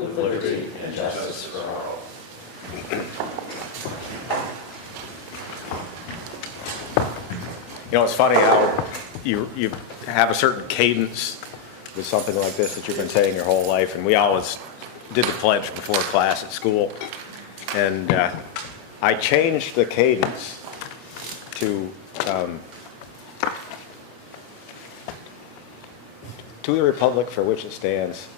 with liberty and justice for all. You know, it's funny how you have a certain cadence with something like this that you've been saying your whole life, and we always did the pledge before class at school, and I changed the cadence to the republic for which it stands,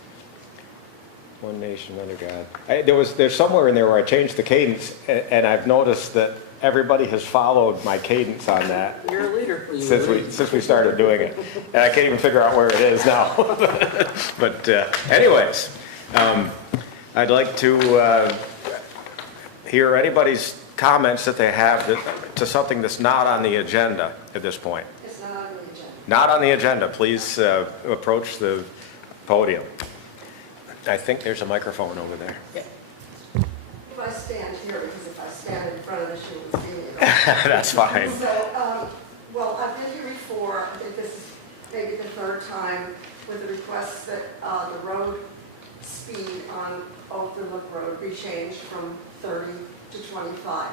one nation under God. There's somewhere in there where I changed the cadence, and I've noticed that everybody has followed my cadence on that. You're a leader. Since we started doing it, and I can't even figure out where it is now. But anyways, I'd like to hear anybody's comments that they have to something that's not on the agenda at this point. It's not on the agenda. Not on the agenda. Please approach the podium. I think there's a microphone over there. Yeah. If I stand here, because if I stand in front of this, you would see me. That's fine. So, well, I've been here before. I think this is maybe the third time with the request that the road speed on Overlook Road be changed from 30 to 25.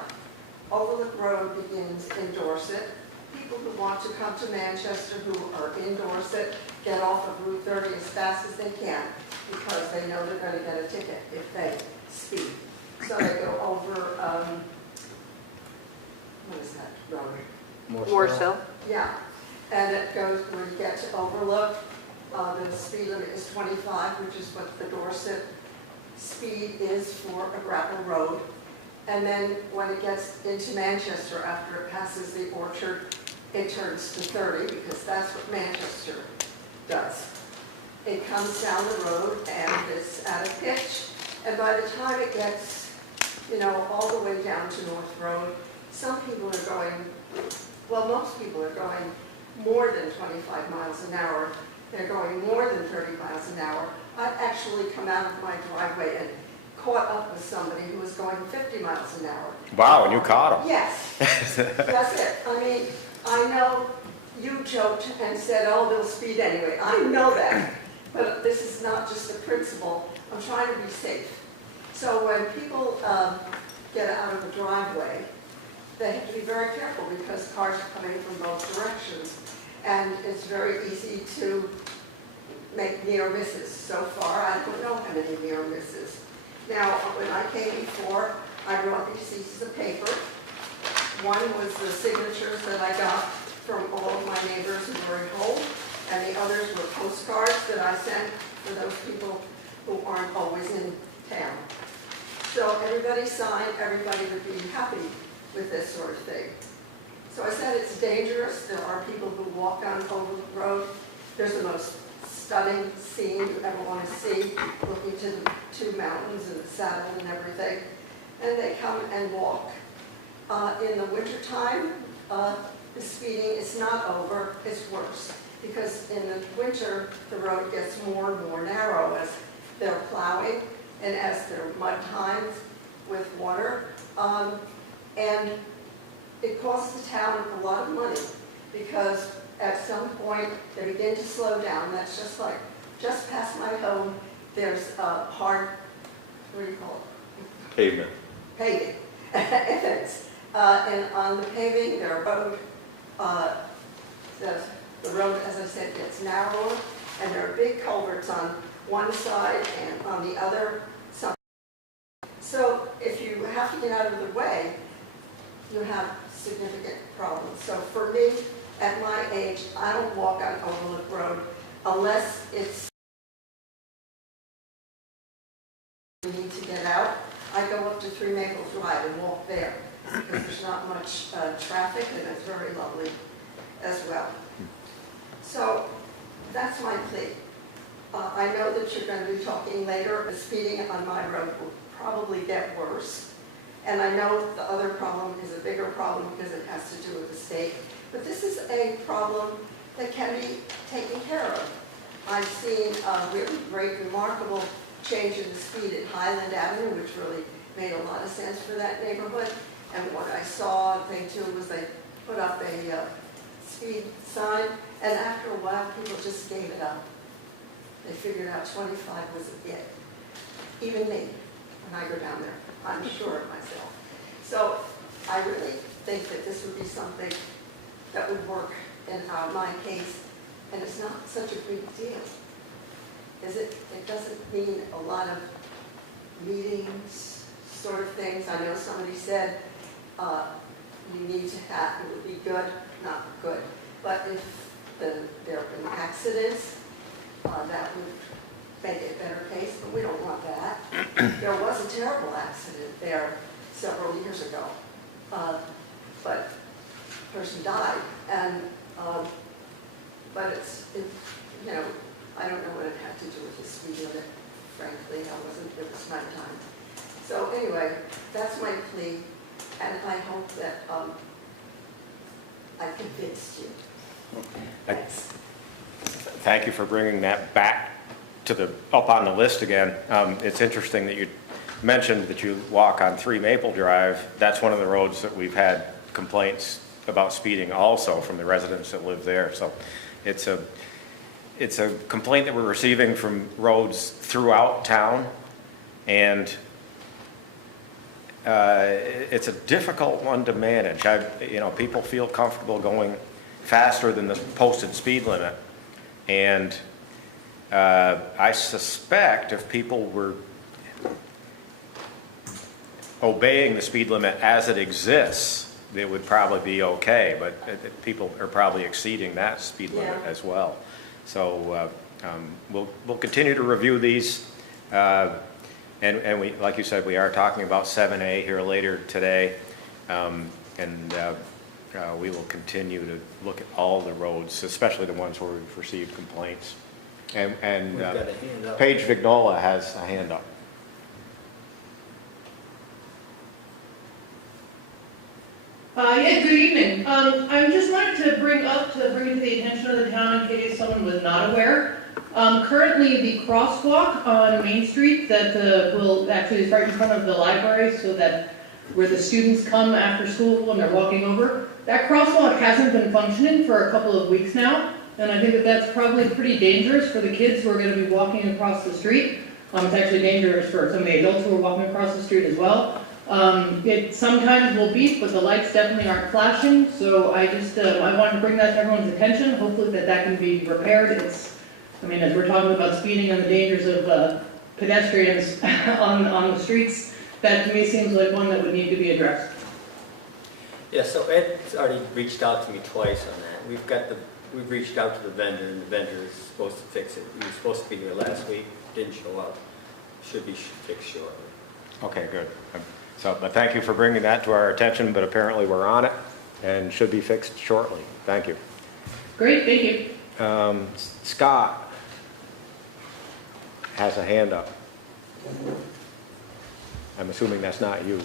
Overlook Road begins in Dorset. People who want to come to Manchester who are in Dorset get off of Route 30 as fast as they can because they know they're going to get a ticket if they speed. So they go over, what is that road? Morrisville. Yeah, and it goes, when you get to Overlook, the speed limit is 25, which is what the Dorset speed is for a gravel road. And then when it gets into Manchester, after it passes the Orchard, it turns to 30, because that's what Manchester does. It comes down the road and it's at a pitch, and by the time it gets, you know, all the way down to North Road, some people are going, well, most people are going more than 25 miles an hour. They're going more than 30 miles an hour. I've actually come out of my driveway and caught up with somebody who was going 50 miles an hour. Wow, and you caught him. Yes, that's it. I mean, I know you joked and said, oh, they'll speed anyway. I know that, but this is not just a principle. I'm trying to be safe. So when people get out of the driveway, they have to be very careful because cars are coming from both directions. And it's very easy to make near misses. So far, I don't know how many near misses. Now, when I came before, I brought these pieces of paper. One was the signatures that I got from all of my neighbors who were at home, and the others were postcards that I sent for those people who aren't always in town. So everybody signed, everybody would be happy with this sort of thing. So I said it's dangerous. There are people who walk on Overlook Road. There's the most stunning scene you ever want to see, looking to the two mountains and the saddle and everything. And they come and walk. In the wintertime, the speeding is not over, it's worse. Because in the winter, the road gets more and more narrow as they're plowing and as there are mud times with water. And it costs the town a lot of money because at some point they begin to slow down. That's just like, just past my home, there's a hard, what do you call it? Pavement. Paving. And on the paving, the road, as I said, gets narrower, and there are big culverts on one side and on the other side. So if you have to get out of the way, you have significant problems. So for me, at my age, I don't walk on Overlook Road unless it's you need to get out. I go up to 3 Maple Drive and walk there because there's not much traffic and it's very lovely as well. So that's my plea. I know that you're going to be talking later. The speeding on my road will probably get worse. And I know the other problem is a bigger problem because it has to do with the state. But this is a problem that can be taken care of. I've seen a really great, remarkable change in the speed at Highland Avenue, which really made a lot of sense for that neighborhood. And what I saw, I think too, was they put up a speed sign, and after a while, people just gave it up. They figured out 25 was it. even me, when I go down there. I'm sure of myself. So I really think that this would be something that would work in my case, and it's not such a big deal, is it? It doesn't mean a lot of meetings, sort of things. I know somebody said you need to have, it would be good, not good, but if there have been accidents, that would make it a better case, but we don't want that. There was a terrible accident there several years ago, but a person died, and but you know, I don't know what it had to do with the speed limit, frankly. It was my time. So anyway, that's my plea, and I hope that I convinced you. Thanks. Thank you for bringing that back to up on the list again. It's interesting that you mentioned that you walk on 3 Maple Drive. That's one of the roads that we've had complaints about speeding also from the residents that live there. So it's a complaint that we're receiving from roads throughout town, and it's a difficult one to manage. People feel comfortable going faster than the posted speed limit, and I suspect if people were obeying the speed limit as it exists, it would probably be okay, but people are probably exceeding that speed limit as well. So we'll continue to review these, and we, like you said, we are talking about 7A here later today, and we will continue to look at all the roads, especially the ones where we've received complaints. And We've got a hand up. Paige Vignola has a hand up. Yeah, good evening. I just wanted to bring it to the attention of the town in case someone was not aware. Currently, the crosswalk on Main Street that is right in front of the library, so that where the students come after school when they're walking over, that crosswalk hasn't been functioning for a couple of weeks now, and I think that that's probably pretty dangerous for the kids who are going to be walking across the street. It's actually dangerous for some of the adults who are walking across the street as well. It sometimes will beep, but the lights definitely aren't flashing, so I wanted to bring that to everyone's attention. Hopefully that can be repaired. As we're talking about speeding and the dangers of pedestrians on the streets, that to me seems like one that would need to be addressed. Yeah, so Ed's already reached out to me twice on that. We've reached out to the vendor, and the vendor is supposed to fix it. He was supposed to be here last week, didn't show up. Should be fixed shortly. Okay, good. But thank you for bringing that to our attention, but apparently we're on it and should be fixed shortly. Thank you. Great, thank you. Scott has a hand up. I'm assuming that's not you.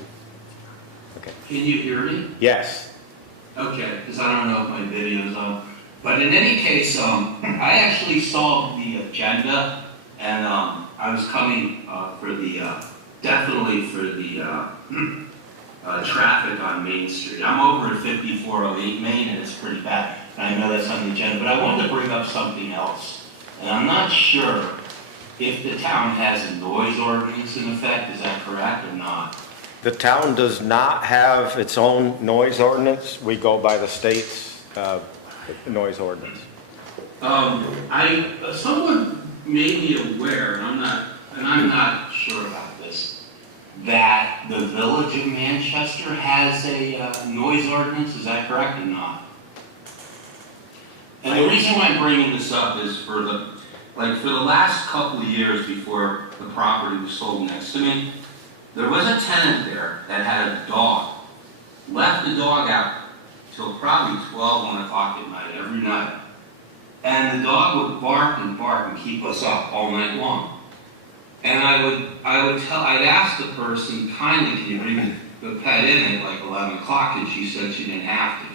Okay. Can you hear me? Yes. Okay, because I don't know if my video's on. But in any case, I actually saw the agenda, and I was coming definitely for the traffic on Main Street. I'm over at 5408 Main, and it's pretty bad. And I know that's on the agenda, but I wanted to bring up something else. And I'm not sure if the town has a noise ordinance in effect. Is that correct or not? The town does not have its own noise ordinance. We go by the state's noise ordinance. Someone made me aware, and I'm not sure about this, that the Village of Manchester has a noise ordinance. Is that correct or not? And the reason why I'm bringing this up is for the last couple of years before the property was sold next to me, there was a tenant there that had a dog. Left the dog out till probably 12, 1 o'clock at night, every night. And the dog would bark and keep us up all night long. And I'd ask the person, kindly, can you bring the pet in at like 11 o'clock? And she said she didn't have to.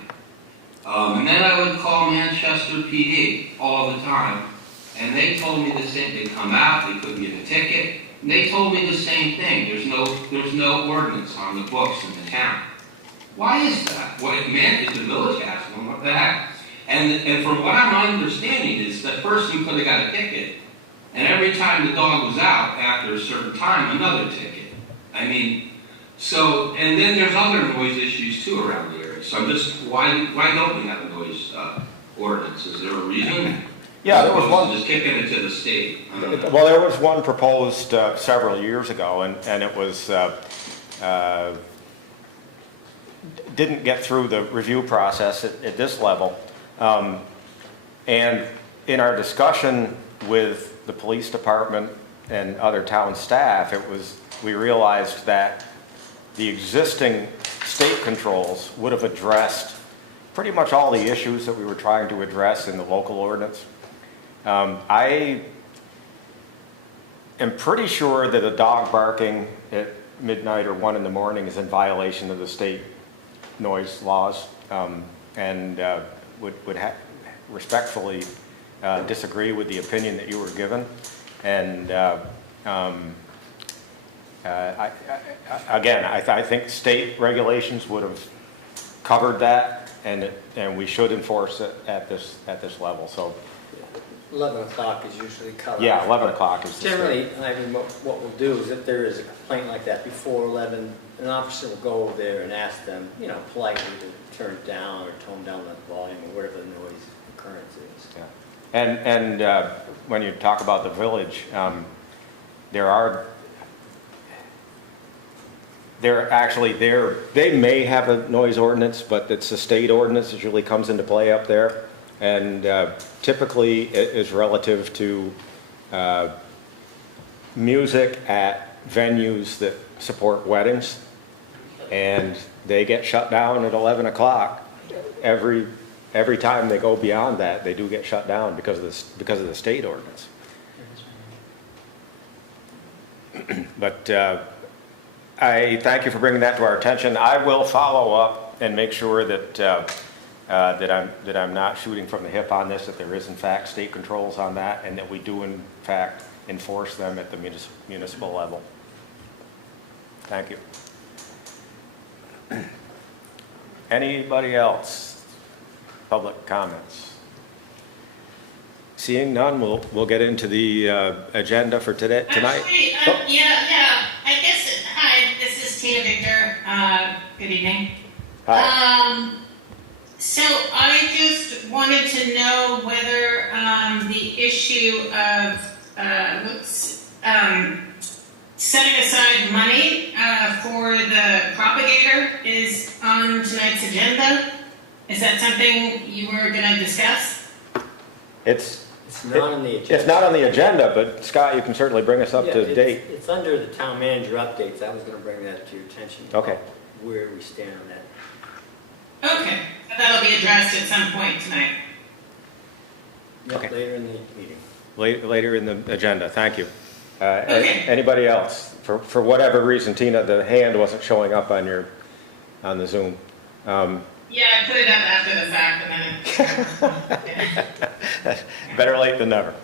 And then I would call Manchester PD all the time. And they told me the same. They'd come out, they couldn't get a ticket. And they told me the same thing. There's no ordinance on the books in the town. Why is that? What it meant is the village has one. What the heck? And from what I'm understanding is that person could have got a ticket And every time the dog was out, after a certain time, another ticket. I mean, so, and then there's other noise issues too around the area. So I'm just, why don't we have a noise ordinance? Is there a reason? Yeah, there was As opposed one. to just kicking it to the state. I don't know. Well, there was one proposed several years ago, and it was, didn't get through the review process at this level. And in our discussion with the police department and other town staff, we realized that the existing state controls would have addressed pretty much all the issues that we were trying to address in the local ordinance. I am pretty sure that a dog barking at midnight or 1 in the morning is in violation of the state noise laws, and would respectfully disagree with the opinion that you were given. And I think state regulations would have covered that, and we should enforce it at this level. So 11 o'clock is usually cut off. yeah, 11 o'clock is the state. Generally, I mean, what we'll do is if there is a complaint like that before 11, an officer will go over there and ask them, you know, politely to turn it down or tone down the volume or whatever the noise occurrence is. Yeah. And when you talk about the village, they may have a noise ordinance, but it's a state ordinance that usually comes into play up there. And typically it is relative to music at venues that support weddings. And they get shut down at 11 o'clock. Every time they go beyond that, they do get shut down because of the state ordinance. But I thank you for bringing that to our attention. I will follow up and make sure that I'm not shooting from the hip on this, that there is in fact state controls on that, and that we do in fact enforce them at the municipal level. Thank you. Anybody else? Public comments? Seeing none, we'll get into the agenda for tonight. Actually, Oh. yeah. I guess, hi, this is Tina Victor. Good evening. Hi. So I just wanted to know whether the issue of setting aside money for the propagator is on tonight's agenda. Is that something you were going to discuss? It's not on the agenda. It's not on the agenda, but Scott, you can certainly bring us up Yeah, to it's- date. It's under the town manager updates. I was going to bring that to your attention. Okay. Where we stand on that. Okay, so that'll be addressed at some point tonight. Yeah, Okay. later in the meeting. Later in the agenda, thank you. Okay. Anybody else? For whatever reason, Tina, the hand wasn't showing up on the Zoom. Yeah, I put it up after the fact and then Better late than never.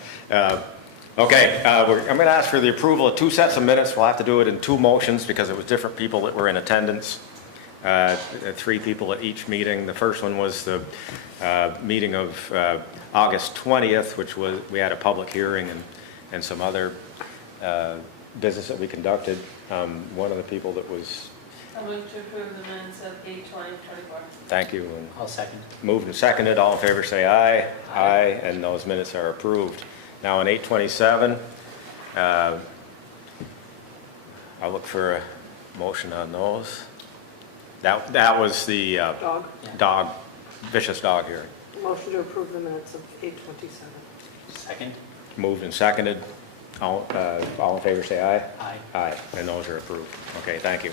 Okay, I'm going to ask for the approval of 2 sets of minutes. We'll have to do it in 2 motions because it was different people that were in attendance. 3 people at each meeting. The first one was the meeting of August 20th, which was, we had a public hearing and some other business that we conducted. One of the people that was, I move to approve the minutes of 8/20/24. thank you, and I'll second. moved and seconded. All in favor say aye. Aye. And those minutes are approved. Now on 8/27, I'll look for a motion on those. That was the Dog. vicious dog hearing. Motion to approve the minutes of 8/27. Second? Moved and seconded. All in favor say aye. Aye. Aye, and those are approved. Okay, thank you.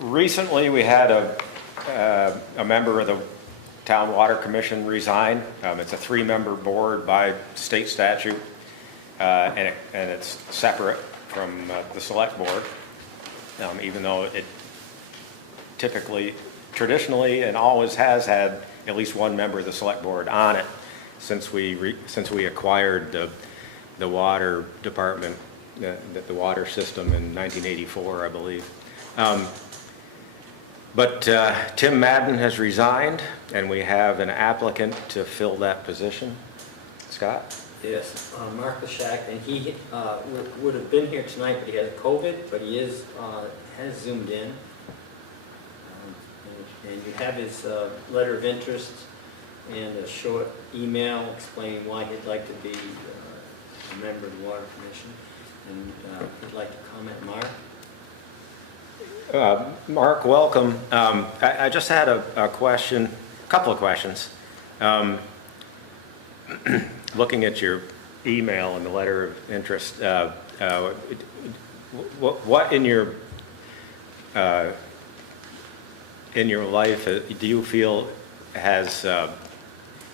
Recently, we had a member of the Town Water Commission resign. It's a 3-member board by state statute, and it's separate from the select board, even though it traditionally, and always has had at least one member of the select board on it since we acquired the water department, the water system in 1984, I believe. But Tim Madden has resigned, and we have an applicant to fill that position. Scott? Yes, Mark Lashak, and he would have been here tonight, but he has COVID, but he is, has zoomed in. And you have his letter of interest and a short email explaining why he'd like to be a member of the Water Commission. And he'd like to comment, Mark? Mark, welcome. I just had a question, a couple of questions. Looking at your email and the letter of interest, what in your life do you feel has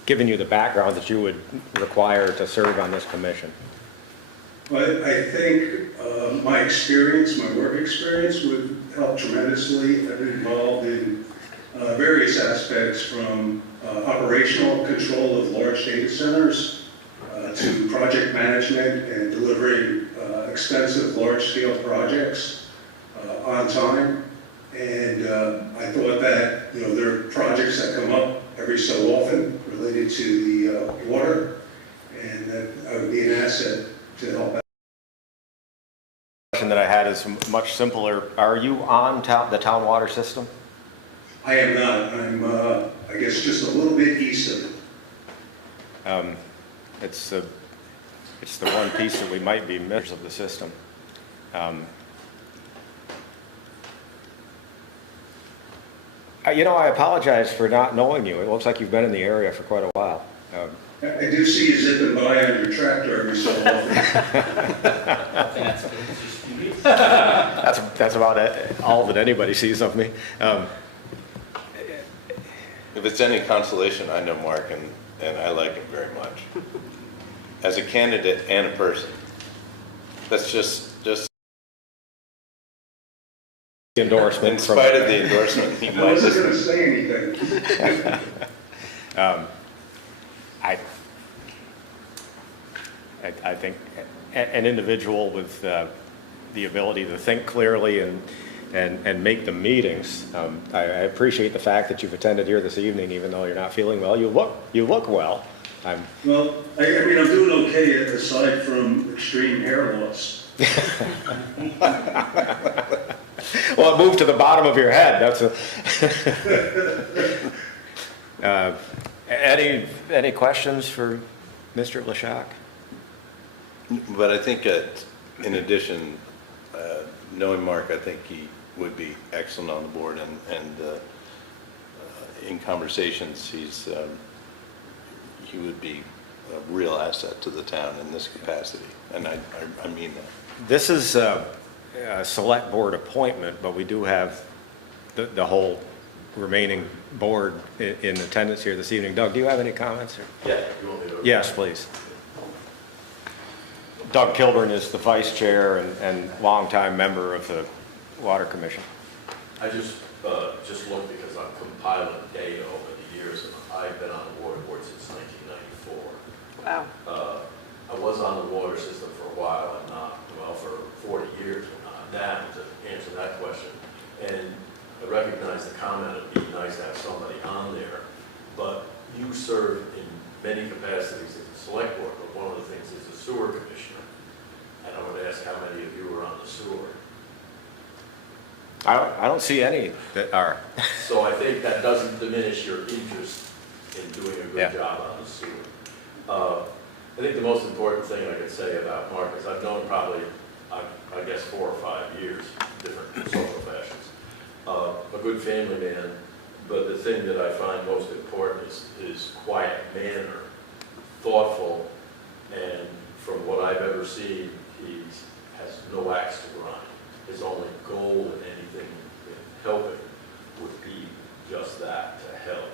given you the background that you would require to serve on this commission? Well, I think my experience, my work experience would help tremendously. I've been involved in various aspects from operational control of large data centers to project management and delivering expensive large-scale projects on time. And I thought that, you know, there are projects that come up every so often related to the water, and that I would be an asset to help out. The question that I had is much simpler. Are you on the town water system? I am not. I'm, I guess, just a little bit east of it. It's the one piece that we might be members of the system. You know, I apologize for not knowing you. It looks like you've been in the area for quite a while. I do see you zipping by on your tractor every so often. That's about it, all that anybody sees of me. If it's any consolation, I know Mark, and I like him very much. As a candidate and a person. That's just Endorsement. in spite of the endorsement, he I might wasn't going to just, say anything. I think an individual with the ability to think clearly and make the meetings. I appreciate the fact that you've attended here this evening, even though you're not feeling well. You look well. Well, I mean, I'm doing okay aside from extreme hair loss. Well, it moved to the bottom of your head. That's any questions for Mr. Lashak? but I think that in addition, knowing Mark, I think he would be excellent on the board, and in conversations, he would be a real asset to the town in this capacity, and I mean that. This is a select board appointment, but we do have the whole remaining board in attendance here this evening. Doug, do you have any comments? Yeah, you want me to? Yes, please. Doug Kilburn is the vice chair and longtime member of the Water Commission. I just looked because I'm compiling data over the years, and I've been on the water board since 1994. Wow. I was on the water system for a while, and not, well, for 40 years, now to answer that question. And I recognize the comment, it'd be nice to have somebody on there, but you serve in many capacities as a select board, but one of the things is a sewer commissioner. And I would ask how many of you are on the sewer. I don't see any that are. So I think that doesn't diminish your interest in doing a Yeah. good job on the sewer. I think the most important thing I could say about Mark is I've known him probably, I guess, 4 or 5 years, different social fashions. A good family man, but the thing that I find most important is his quiet manner, thoughtful, and from what I've ever seen, he has no axe to grind. His only goal in anything in helping would be just that, to help.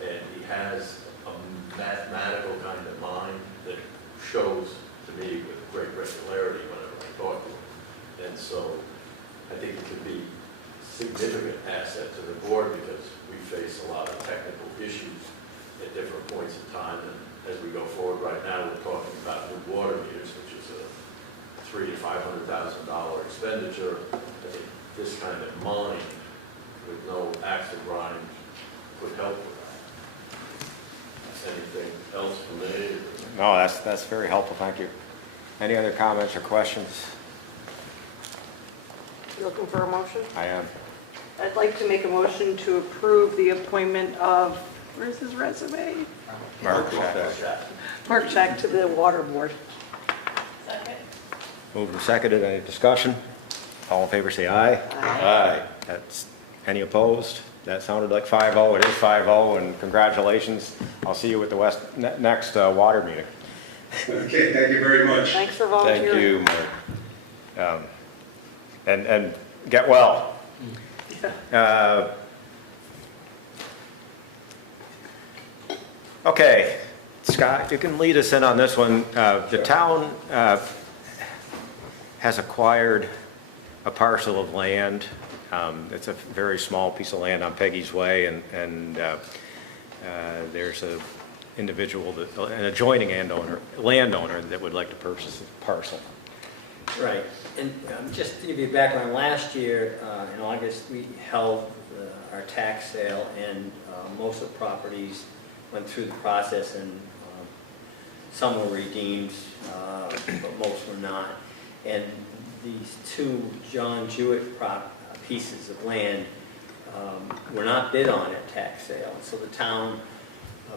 And he has a mathematical kind of mind that shows to me with great regularity whenever I talk to him. And so I think it could be a significant asset to the board because we face a lot of technical issues at different points in time. And as we go forward right now, we're talking about new water meters, which is a $300,000 to $500,000 expenditure. I think this kind of mind with no axe to grind would help with that. Anything else from me? No, that's very helpful, thank you. Any other comments or questions? You looking for a motion? I am. I'd like to make a motion to approve the appointment of, where's his resume? Mark Shack. Mark Shack to the Water Board. Second. Moved and seconded, any discussion? All in favor, say aye. Aye. That's, any opposed? That sounded like 5-0, it is 5-0, and congratulations. I'll see you at the next water meeting. Okay, thank you very much. Thanks for Thank volunteering. you, Mark. And get well. Okay, Scott, you can lead us in on this one. The town has acquired a parcel of land. It's a very small piece of land on Peggy's Way, and there's an individual, an adjoining landowner that would like to purchase the parcel. Right, and just to give you a background, last year in August, we held our tax sale, and most of the properties went through the process, and some were redeemed, but most were not. And these two John Jewett pieces of land were not bid on at tax sale, so the town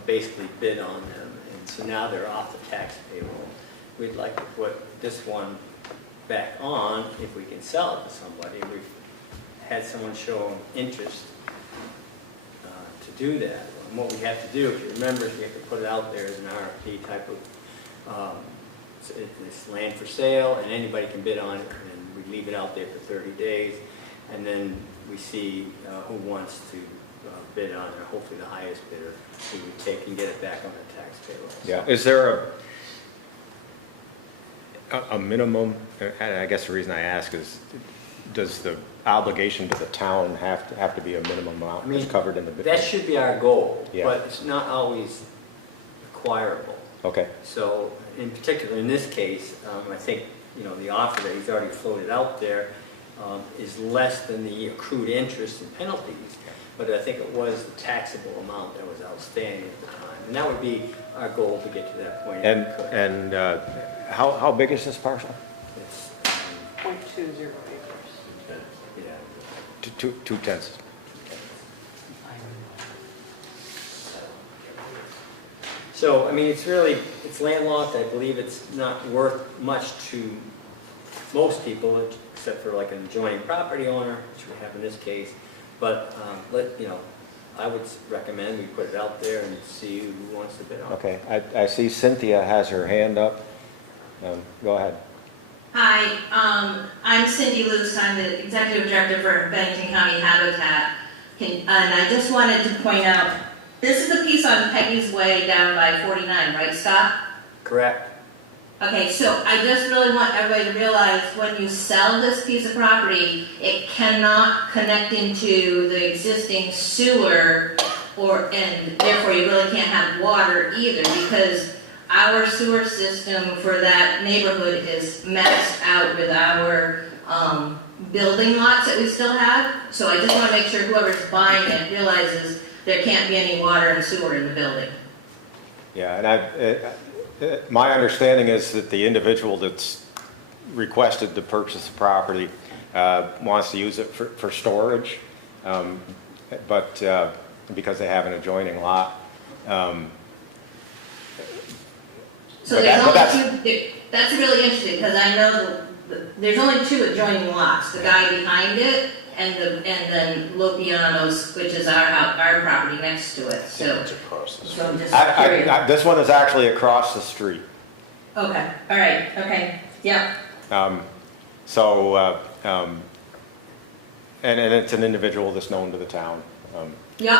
basically bid on them, and so now they're off the tax payroll. We'd like to put this one back on if we can sell it to somebody. We've had someone show interest to do that. And what we have to do, if you remember, is we have to put it out there as an RFP type of, it's land for sale, and anybody can bid on it, and we leave it out there for 30 days, and then we see who wants to bid on it. Hopefully the highest bidder we would take and get it back on the tax payroll. Yeah, is there a minimum, and I guess the reason I ask is, does the obligation to the town have to be a minimum amount that's covered in the bid? That should be our goal, Yeah. but it's not always acquirable. Okay, So in particular, in this case, I think, the offer that he's already floated out there is less than the accrued interest and penalties, but I think it was the taxable amount that was outstanding at the time. And that would be our goal to get to that point. if we could. and how big is this parcel? It's, 0.20 acres. yeah. Two tenths. So, it's landlocked. I believe it's not worth much to most people, except for like an adjoining property owner, which we have in this case. But, I would recommend we put it out there and see who wants to bid on it. Okay, I see Cynthia has her hand up. Go ahead. Hi, I'm Cindy Luce. I'm the Executive Director for Bennington County Habitat. And I just wanted to point out, this is the piece on Peggy's Way down by 49, right, Scott? Correct. Okay, so I just really want everybody to realize when you sell this piece of property, it cannot connect into the existing sewer, and therefore you really can't have water either, because our sewer system for that neighborhood is maxed out with our building lots that we still have. So I just want to make sure whoever's buying it realizes there can't be any water and sewer in the building. Yeah, and my understanding is that the individual that's requested to purchase the property wants to use it for storage, but because they have an adjoining lot. So But there's that- only two, that's really interesting, because I know there's only two adjoining lots, the guy behind it and then Lopiano's, which is our property next to it, so. It's across the street. So I'm just curious. This one is actually across the street. Okay, all right, okay, yep. And it's an individual that's known to the town. Yep.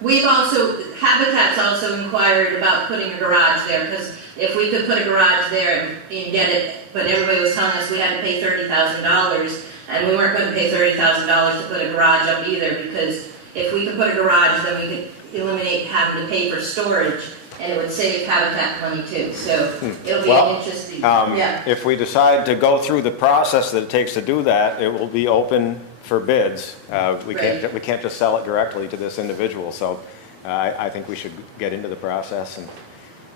We've also, Habitat's also inquired about putting a garage there, because if we could put a garage there and get it, but everybody was telling us we had to pay $30,000, and we weren't going to pay $30,000 to put a garage up either, because if we could put a garage, then we could eliminate having to pay for storage, and it would save Habitat money too, so it'll be Well, an interesting, yeah. If we decide to go through the process that it takes to do that, it will be open for bids. We can't just sell it directly to this individual, so I think we should get into the process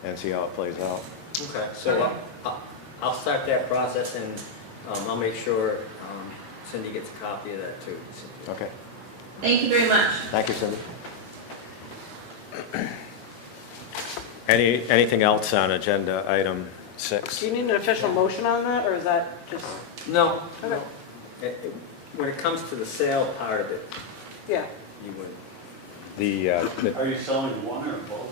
and see how it plays out. Okay, so I'll start that process, and I'll make sure Cindy gets a copy of that too. Okay, Thank you very much. thank you, Cindy. Anything else on agenda item 6? Do you need an official motion on that, or is that just, No, Okay. no. When it comes to the sale part of it, yeah? you would. Are you selling one or both?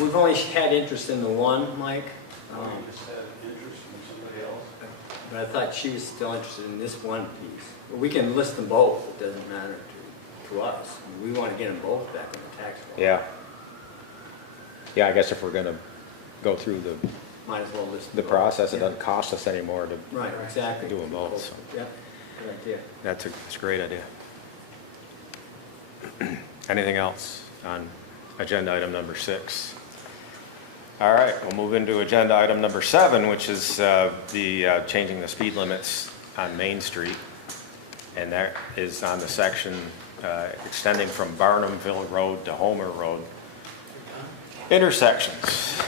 We've only had interest in the one, Mike, Or you just had interest from somebody else? but I thought she was still interested in this one piece. We can list them both, it doesn't matter to us. We want to get them both back on the tax roll. Yeah. Yeah, I guess if we're gonna go through Might as well list the them both. process, it Yeah. doesn't cost us anymore to, Right, exactly. do them both, so. Yep, good idea. that's a great idea. Anything else on agenda item number 6? All right, we'll move into agenda item number 7, which is the changing the speed limits on Main Street. And that is on the section extending from Barnumville Road to Homer Road. Intersections.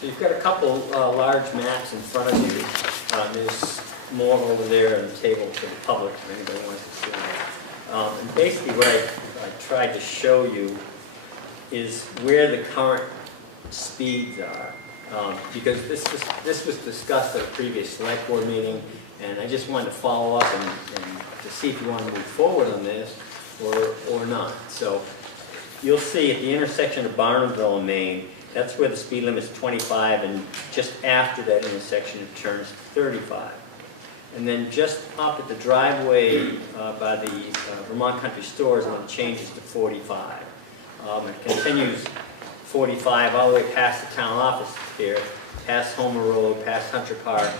So you've got a couple large maps in front of you. There's more over there on the table for the public, if anybody wants to see them. And basically what I tried to show you is where the current speeds are. Because this was discussed at a previous select board meeting, and I just wanted to follow up and to see if you want to move forward on this or not. So you'll see at the intersection of Barnumville and Main, that's where the speed limit is 25, and just after that intersection it turns 35. And then just up at the driveway by the Vermont Country Stores, it changes to 45. It continues 45 all the way past the town office here, past Homer Road, past Hunter Park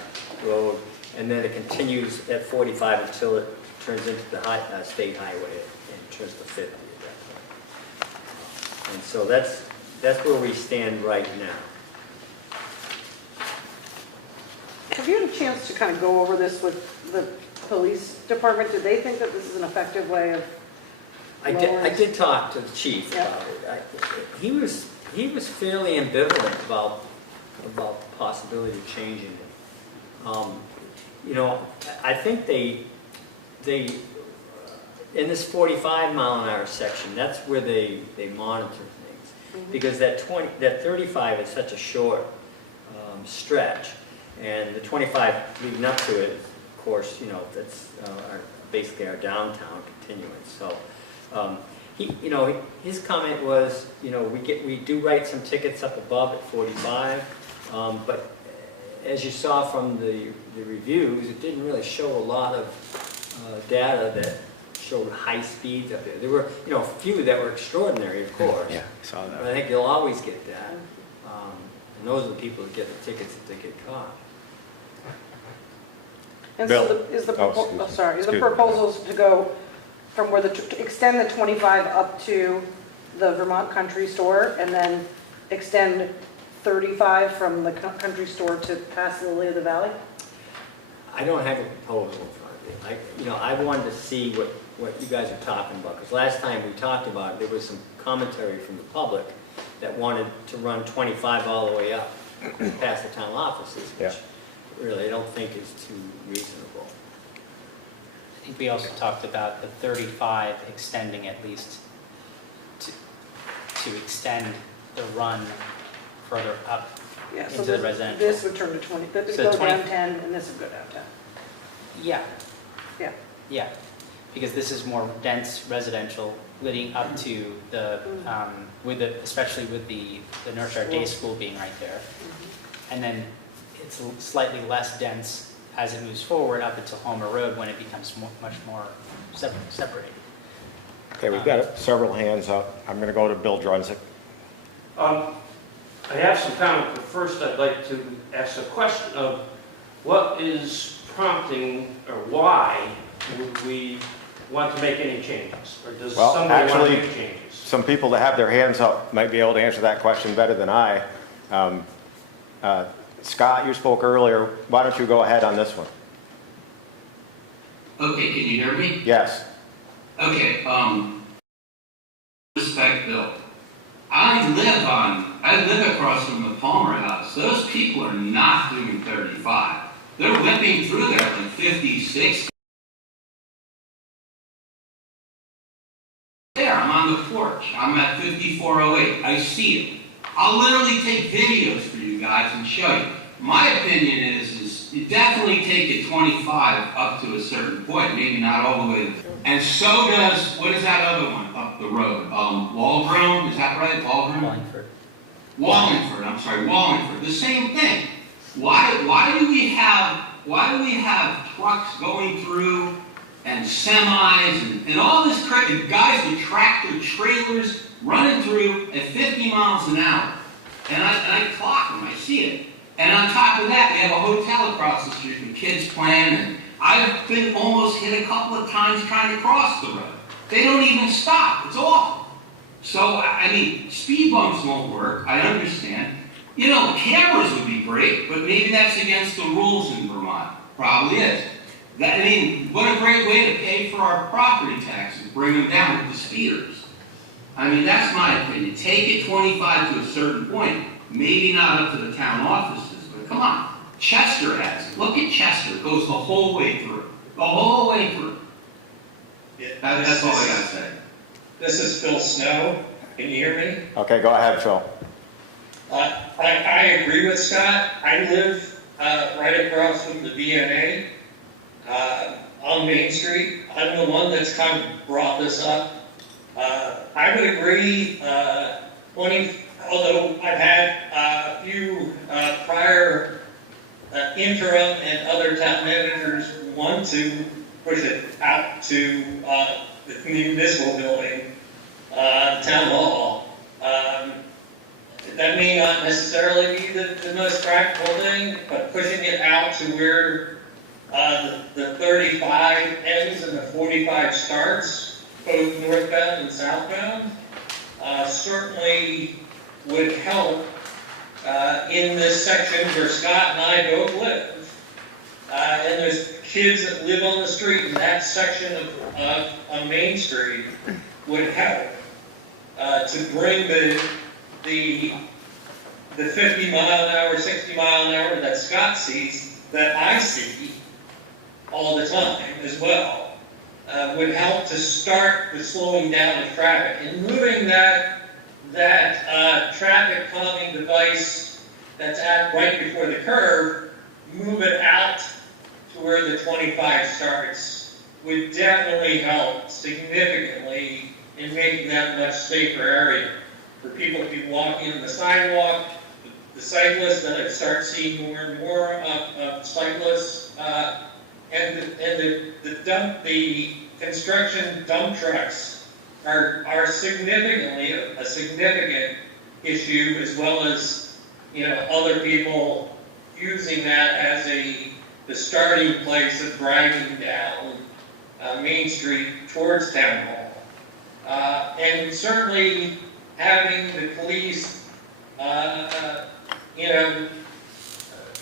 Road, and then it continues at 45 until it turns into the state highway and turns to 50 at that point. And so that's where we stand right now. Have you had a chance to kind of go over this with the police department? Do they think that this is an effective way of I did talk to the chief about it. He was fairly ambivalent about the possibility of changing it. You know, I think they in this 45 mile an hour section, that's where they monitor things. Because that 35 is such a short stretch, and the 25 leading up to it, of course, you know, that's basically our downtown continuance. So his comment was, you know, we do write some tickets up above at 45, but as you saw from the reviews, it didn't really show a lot of data that showed high speeds up there. There were, you know, a few that were extraordinary, of course. Yeah, I saw that. But I think you'll always get that. And those are the people that get the tickets if they get caught. And Bill. so is the Excuse me. proposals to go from where to extend the 25 up to the Vermont Country Store, and then extend 35 from the country store to past Lily of the Valley? I don't have a proposal in front of me. I wanted to see what you guys are talking about, because last time we talked about it, there was some commentary from the public that wanted to run 25 all the way up past the town offices, which really I don't think is too reasonable. I think we also talked about the 35 extending at least to extend the run further up Yeah, so into the residential. this would turn to 20, that would So go 20 down 10, and this would go down 10. Yeah, Yeah. yeah, because this is more dense residential leading up to the, especially with the North Shore Day School being right there. And then it's slightly less dense as it moves forward up into Homer Road when it becomes much more separated. Okay, we've got several hands up. I'm going to go to Bill Drunzik. I have some comment, but first I'd like to ask a question of what is prompting, or why would we want to make any changes? Or does somebody want to make changes? Some people that have their hands up might be able to answer that question better than I. Scott, you spoke earlier. Why don't you go ahead on this one? Okay, can you hear me? Yes. Okay, respect Bill. I live across from the Palmer House. Those people are not doing 35. They're whipping through there like 50, 60. There, I'm on the porch. I'm at 5408. I see it. I'll literally take videos for you guys and show you. My opinion is you definitely take it 25 up to a certain point, maybe not all the way. And so does, what is that other one up the road? Waldron, is that right? Waldron? Wallingford, I'm sorry, Wallingford. The same thing. Why do we have trucks going through and semis and all this crazy guys with tractor trailers running through at 50 miles an hour? And I clock them, I see it. And on top of that, they have a hotel across the street with kids playing, and I've been almost hit a couple of times trying to cross the road. They don't even stop. It's awful. So, I mean, speed bumps won't work. I understand. You know, cameras would be great, but maybe that's against the rules in Vermont. Probably is. I mean, what a great way to pay for our property taxes, bring them down with the speeders. I mean, that's my opinion. Take it 25 to a certain point. Maybe not up to the town offices, but come on. Chester has it. Look at Chester. It goes the whole way through. The whole way through. That's all I got to say. This is Phil Snow. Can you hear me? Okay, go ahead, Phil. I agree with Scott. I live right across from the VNA on Main Street. I'm the one that's kind of brought this up. I would agree, although I've had a few prior interim and other town managers want to push it out to the municipal building, the town hall. That may not necessarily be the most practical thing, but pushing it out to where the 35 ends and the 45 starts, both northbound and southbound, certainly would help in this section where Scott and I both live. And there's kids that live on the street in that section of Main Street would help to bring the 50 mile an hour, 60 mile an hour that Scott sees, that I see all the time as well, would help to start the slowing down of traffic and moving that traffic calming device that's at right before the curve, move it out to where the 25 starts would definitely help significantly in making that much safer area for people to be walking on the sidewalk, the cyclists that I start seeing more and more of cyclists, and the construction dump trucks are significantly a significant issue, as well as other people using that as the starting place of driving down Main Street towards Town Hall, and certainly having the police,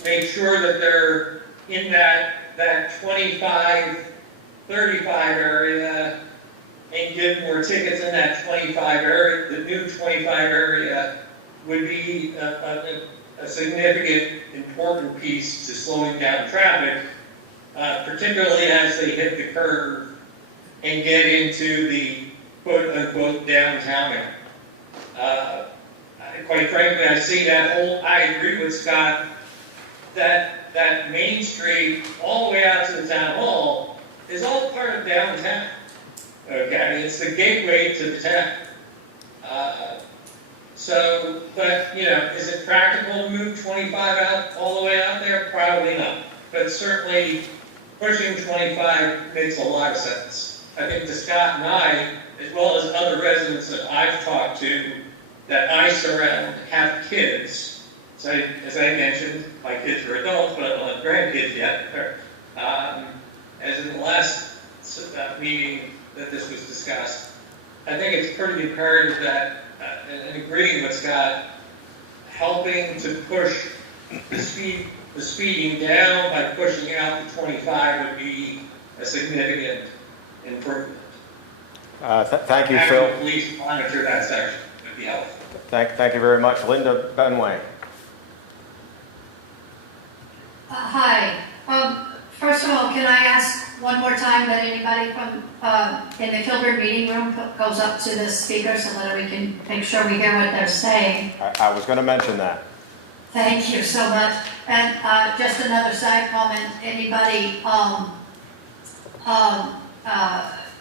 make sure that they're in that 25, 35 area, and give more tickets in that 25 area. The new 25 area would be a significant, important piece to slowing down traffic, particularly as they hit the curve and get into the quote-unquote downtown area. Quite frankly, I agree with Scott, that Main Street, all the way out to the town hall, is all part of downtown. Okay, it's the gateway to the town. But is it practical to move 25 out all the way out there? Probably not. But certainly, pushing 25 makes a lot of sense. I think to Scott and I, as well as other residents that I've talked to, that I surround, have kids. So as I mentioned, my kids are adults, but I don't have grandkids yet. As in the last meeting that this was discussed, I think it's pretty imperative that, and agreeing with Scott, helping to push the speeding down by pushing out to 25 would be a significant improvement. Thank you, Having Phil. the police monitor that section would be helpful. Thank you very much. Linda Benway. Hi. First of all, can I ask one more time that anybody from, in the Kilburn meeting room goes up to the speaker so that we can make sure we hear what they're saying? I was going to mention that. Thank you so much. And just another side comment, anybody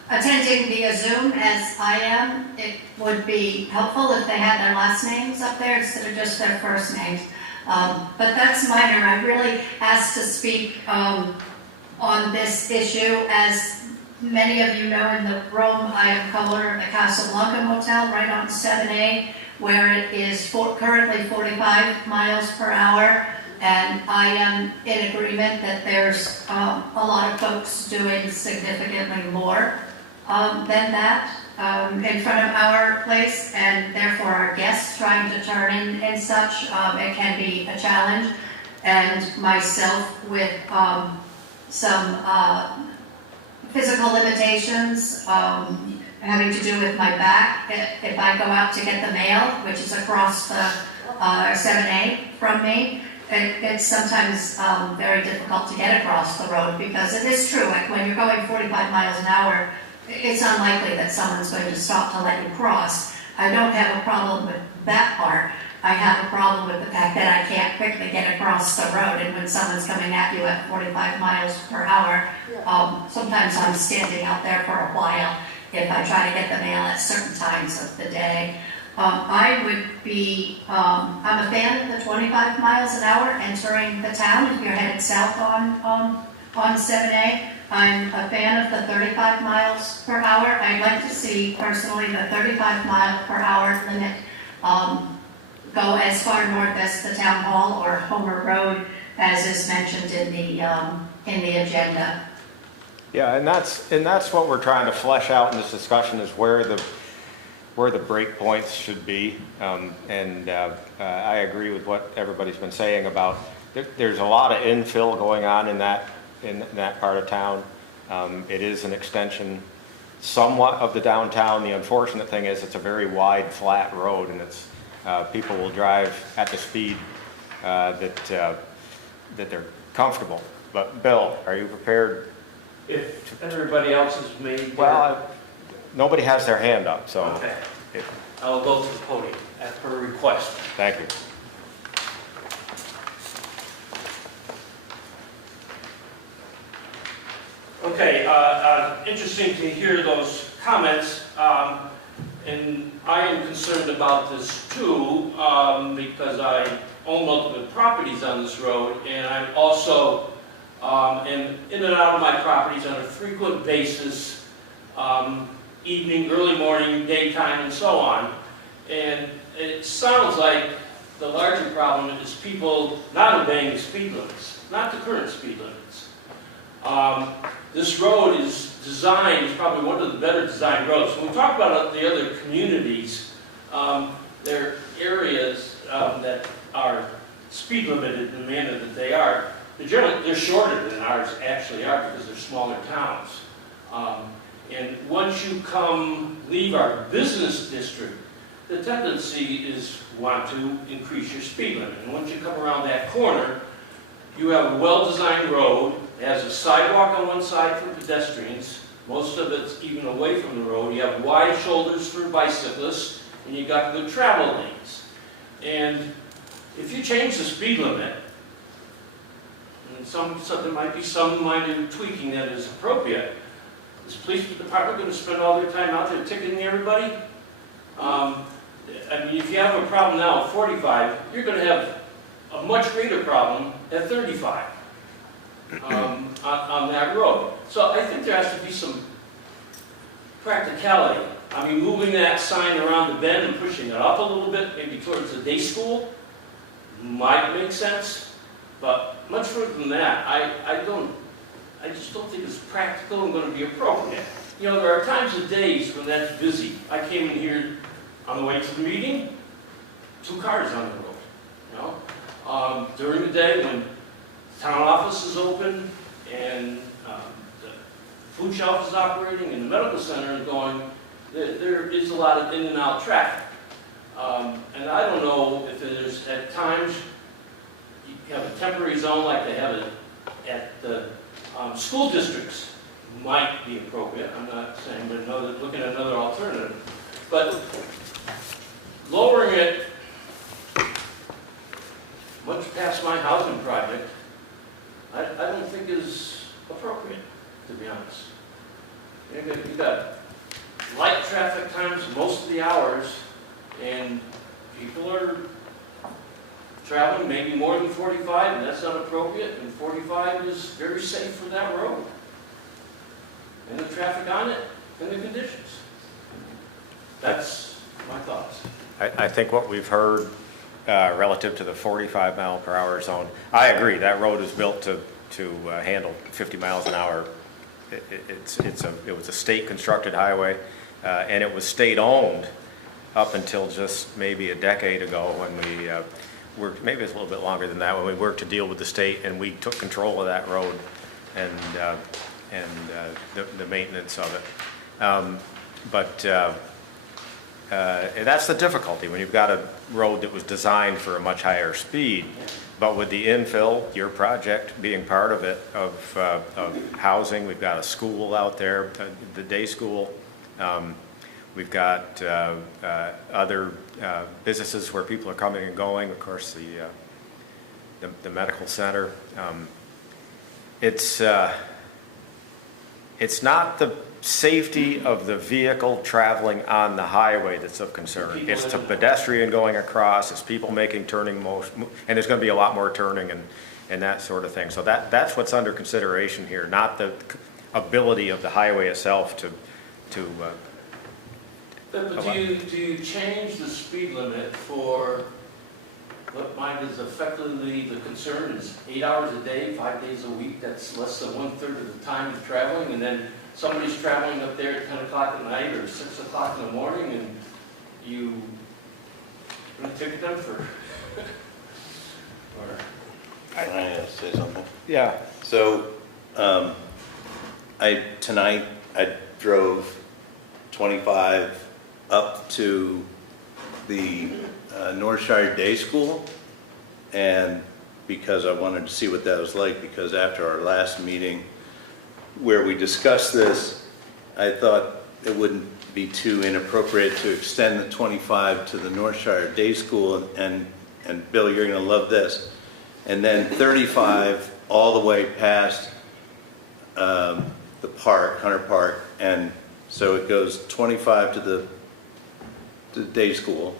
attending via Zoom as I am, it would be helpful if they had their last names up there instead of just their first names. But that's minor. I really asked to speak on this issue. As many of you know, in the room, I am co-owner of the Casablanca Motel right on 7A, where it is currently 45 miles per hour. And I am in agreement that there's a lot of folks doing significantly more than that in front of our place, and therefore our guests trying to turn in and such, it can be a challenge. And myself with some physical limitations having to do with my back. If I go out to get the mail, which is across the 7A from me, it's sometimes very difficult to get across the road, because it is true, like when you're going 45 miles an hour, it's unlikely that someone's going to stop to let you cross. I don't have a problem with that part. I have a problem with the fact that I can't quickly get across the road, and when someone's coming at you at 45 miles per hour, sometimes I'm standing out there for a while if I try to get the mail at certain times of the day. I would be, I'm a fan of the 25 miles an hour entering the town if you're headed south on 7A. I'm a fan of the 35 miles per hour. I'd like to see personally the 35 mile per hour limit go as far north as the town hall or Homer Road, as is mentioned in the agenda. Yeah, and that's what we're trying to flesh out in this discussion, is where the break points should be. I agree with what everybody's been saying about there's a lot of infill going on in that part of town. It is an extension somewhat of the downtown. The unfortunate thing is it's a very wide, flat road, and it's people will drive at the speed that they're comfortable. But Bill, are you prepared? If everybody else has made... Well, nobody has their hand up, so... Okay. I'll go to the podium at her request. Thank you. Okay, interesting to hear those comments, and I am concerned about this too, because I own multiple properties on this road, and I'm also am in and out of my properties on a frequent basis, evening, early morning, daytime, and so on. And it sounds like the larger problem is people not obeying the speed limits, not the current speed limits. This road is designed, it's probably one of the better designed roads. When we talk about the other communities, there are areas that are speed limited in the manner that they are. They're shorter than ours actually are, because they're smaller towns. And once you leave our business district, the tendency is want to increase your speed limit. And once you come around that corner, you have a well-designed road. It has a sidewalk on one side for pedestrians. Most of it's even away from the road. You have wide shoulders for bicyclists, and you got good travel lanes. And if you change the speed limit, and there might be some minor tweaking that is appropriate, is the police department going to spend all their time out there ticketing everybody? I mean, if you have a problem now at 45, you're going to have a much greater problem at 35 on that road. So I think there has to be some practicality. I mean, moving that sign around the bend and pushing it up a little bit, maybe towards the day school, might make sense. But much further than that, I just don't think it's practical and going to be appropriate. You know, there are times of days when that's busy. I came in here on the way to the meeting, 2 cars on the road. You know, during the day when the town office is open and the food shelf is operating and the medical center is going, there is a lot of in and out traffic. And I don't know if there's, at times, you have a temporary zone like they have at the school districts might be appropriate. I'm not saying, but looking at another alternative. But lowering it much past my housing project, I don't think is appropriate, to be honest. You've got light traffic times most of the hours, and people are traveling maybe more than 45, and that's not appropriate, and 45 is very safe for that road. And the traffic on it, and the conditions. That's my thoughts. I think what we've heard relative to the 45 mile per hour zone, I agree, that road is built to handle 50 miles an hour. It was a state constructed highway, and it was state owned up until just maybe a decade ago when we worked, maybe it's a little bit longer than that, when we worked to deal with the state and we took control of that road and the maintenance of it. And that's the difficulty when you've got a road that was designed for a much higher speed. But with the infill, your project being part of it, of housing, we've got a school out there, the day school. We've got other businesses where people are coming and going. Of course, the medical center. It's not the safety of the vehicle traveling on the highway that's of concern. It's the pedestrian going across, it's people making turning motion, and there's going to be a lot more turning and that sort of thing. So that's what's under consideration here, not the ability of the highway itself to But do you change the speed limit for what mine is effectively the concern is 8 hours a day, 5 days a week? That's less than 1/3 of the time of traveling, and then somebody's traveling up there at 10 o'clock at night or 6 o'clock in the morning, and you going to ticket them for? Can I say something? Yeah. So, tonight I drove 25 up to the Northshire Day School, and because I wanted to see what that was like, because after our last meeting where we discussed this, I thought it wouldn't be too inappropriate to extend the 25 to the Northshire Day School, and Bill, you're going to love this, and then 35 all the way past the park, Hunter Park, and so it goes 25 to the day school,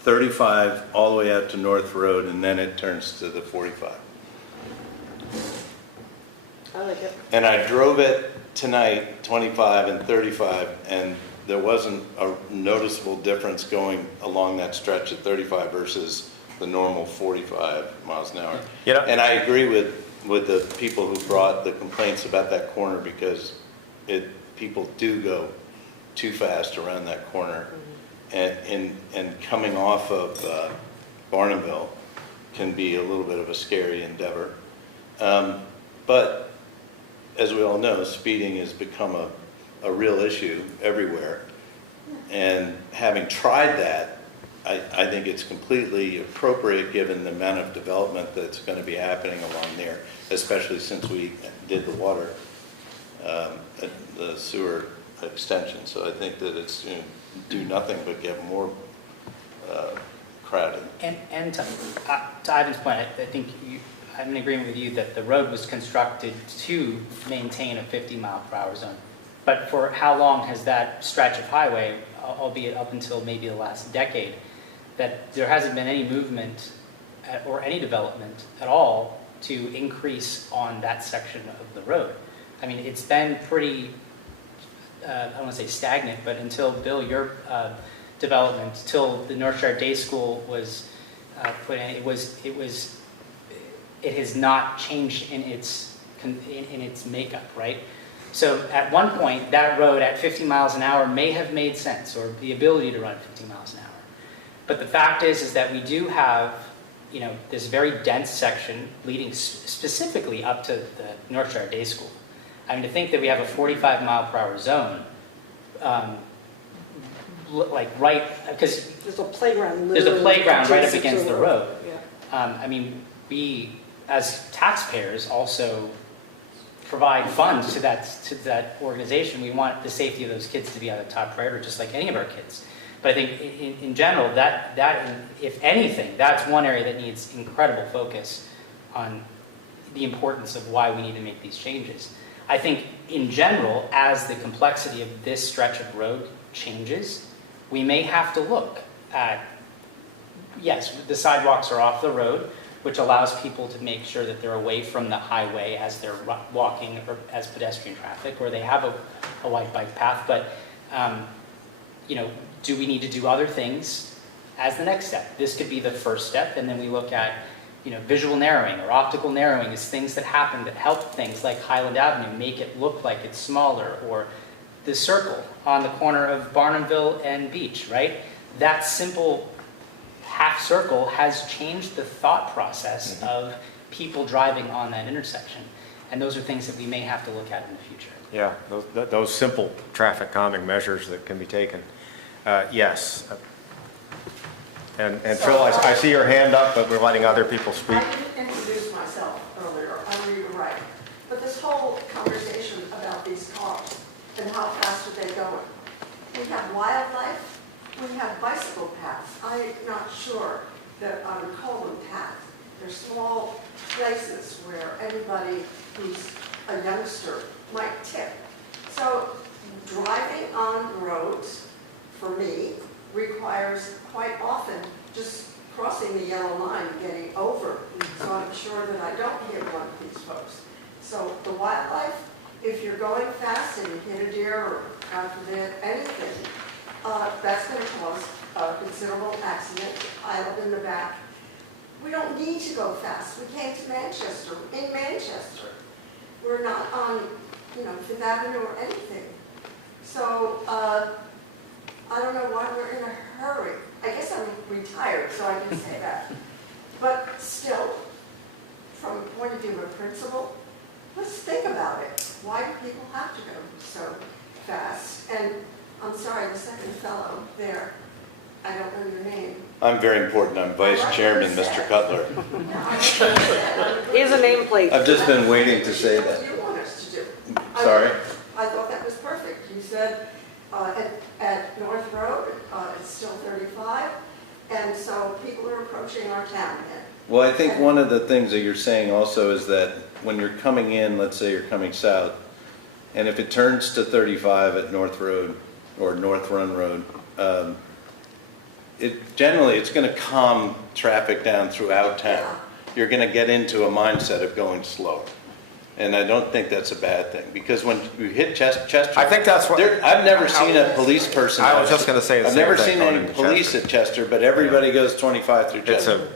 35 all the way out to North Road, and then it turns to the 45. I like it. And I drove it tonight, 25 and 35, and there wasn't a noticeable difference going along that stretch at 35 versus the normal 45 miles an hour. You know, and I agree with the people who brought the complaints about that corner, because people do go too fast around that corner. And coming off of Barnumville can be a little bit of a scary endeavor. But as we all know, speeding has become a real issue everywhere. And having tried that, I think it's completely appropriate given the amount of development that's going to be happening along there, especially since we did the water, the sewer extension. So I think that it's do nothing but get more crowded. And to Ivan's point, I think I'm in agreement with you that the road was constructed to maintain a 50 mile per hour zone. But for how long has that stretch of highway, albeit up until maybe the last decade, that there hasn't been any movement or any development at all to increase on that section of the road? I mean, it's been pretty, I don't want to say stagnant, but until, Bill, your development, till the Northshire Day School was put in, it has not changed in its makeup, right? So at one point, that road at 50 miles an hour may have made sense, or the ability to run 50 miles an hour. But the fact is that we do have, this very dense section leading specifically up to the Northshire Day School. I mean, to think that we have a 45 mile per hour zone like right, because There's a playground. there's a literally playground right up adjacent against to the road. Yeah. I mean, we, as taxpayers, also provide funds to that organization. We want the safety of those kids to be our top priority, just like any of our kids. But I think in general, that if anything, that's one area that needs incredible focus on the importance of why we need to make these changes. I think in general, as the complexity of this stretch of road changes, we may have to look at, yes, the sidewalks are off the road, which allows people to make sure that they're away from the highway as they're walking or as pedestrian traffic, or they have a wide bike path. But, do we need to do other things as the next step? This could be the first step, and then we look at, visual narrowing or optical narrowing is things that happen that help things like Highland Avenue make it look like it's smaller, or the circle on the corner of Barnumville and Beach, right? That simple half circle has changed the thought process of people driving on that intersection. And those are things that we may have to look at in the future. Yeah, those simple traffic calming measures that can be taken. Yes. And Phil, I see your hand up, but we're letting other people speak. I didn't introduce myself earlier, I know you're right. But this whole conversation about these cars and how fast are they going. We have wildlife, we have bicycle paths. I'm not sure that I would call them paths. They're small places where anybody who's a youngster might tip. So driving on roads, for me, requires quite often just crossing the yellow line, getting over. So I'm sure that I don't hit one of these folks. So the wildlife, if you're going fast and you hit a deer or God forbid anything, that's going to cause a considerable accident, pile in the back. We don't need to go fast. We came to Manchester. In Manchester, we're not on, Fifth Avenue or anything. So I don't know why we're in a hurry. I guess I'm retired, so I can say that. But still, from a point of view of a principal, let's think about it. Why do people have to go so fast? And I'm sorry, the second fellow there, I don't know your name. I'm very important. I'm Vice Chairman, Mr. Cutler. He has a nameplate. I've just been waiting to say What that. do you want us to do? Sorry? I thought that was perfect. You said at North Road, it's still 35, and so people are approaching our town then. Well, I think one of the things that you're saying also is that when you're coming in, let's say you're coming south, and if it turns to 35 at North Road or North Run Road, it's going to calm traffic down throughout town. You're going to get into a mindset of going slow. And I don't think that's a bad thing, because when you hit Chester, I think that's what I've never seen a police person. I was just going to say the I've same never thing seen going any into police Chester. at Chester, but everybody goes 25 through Chester.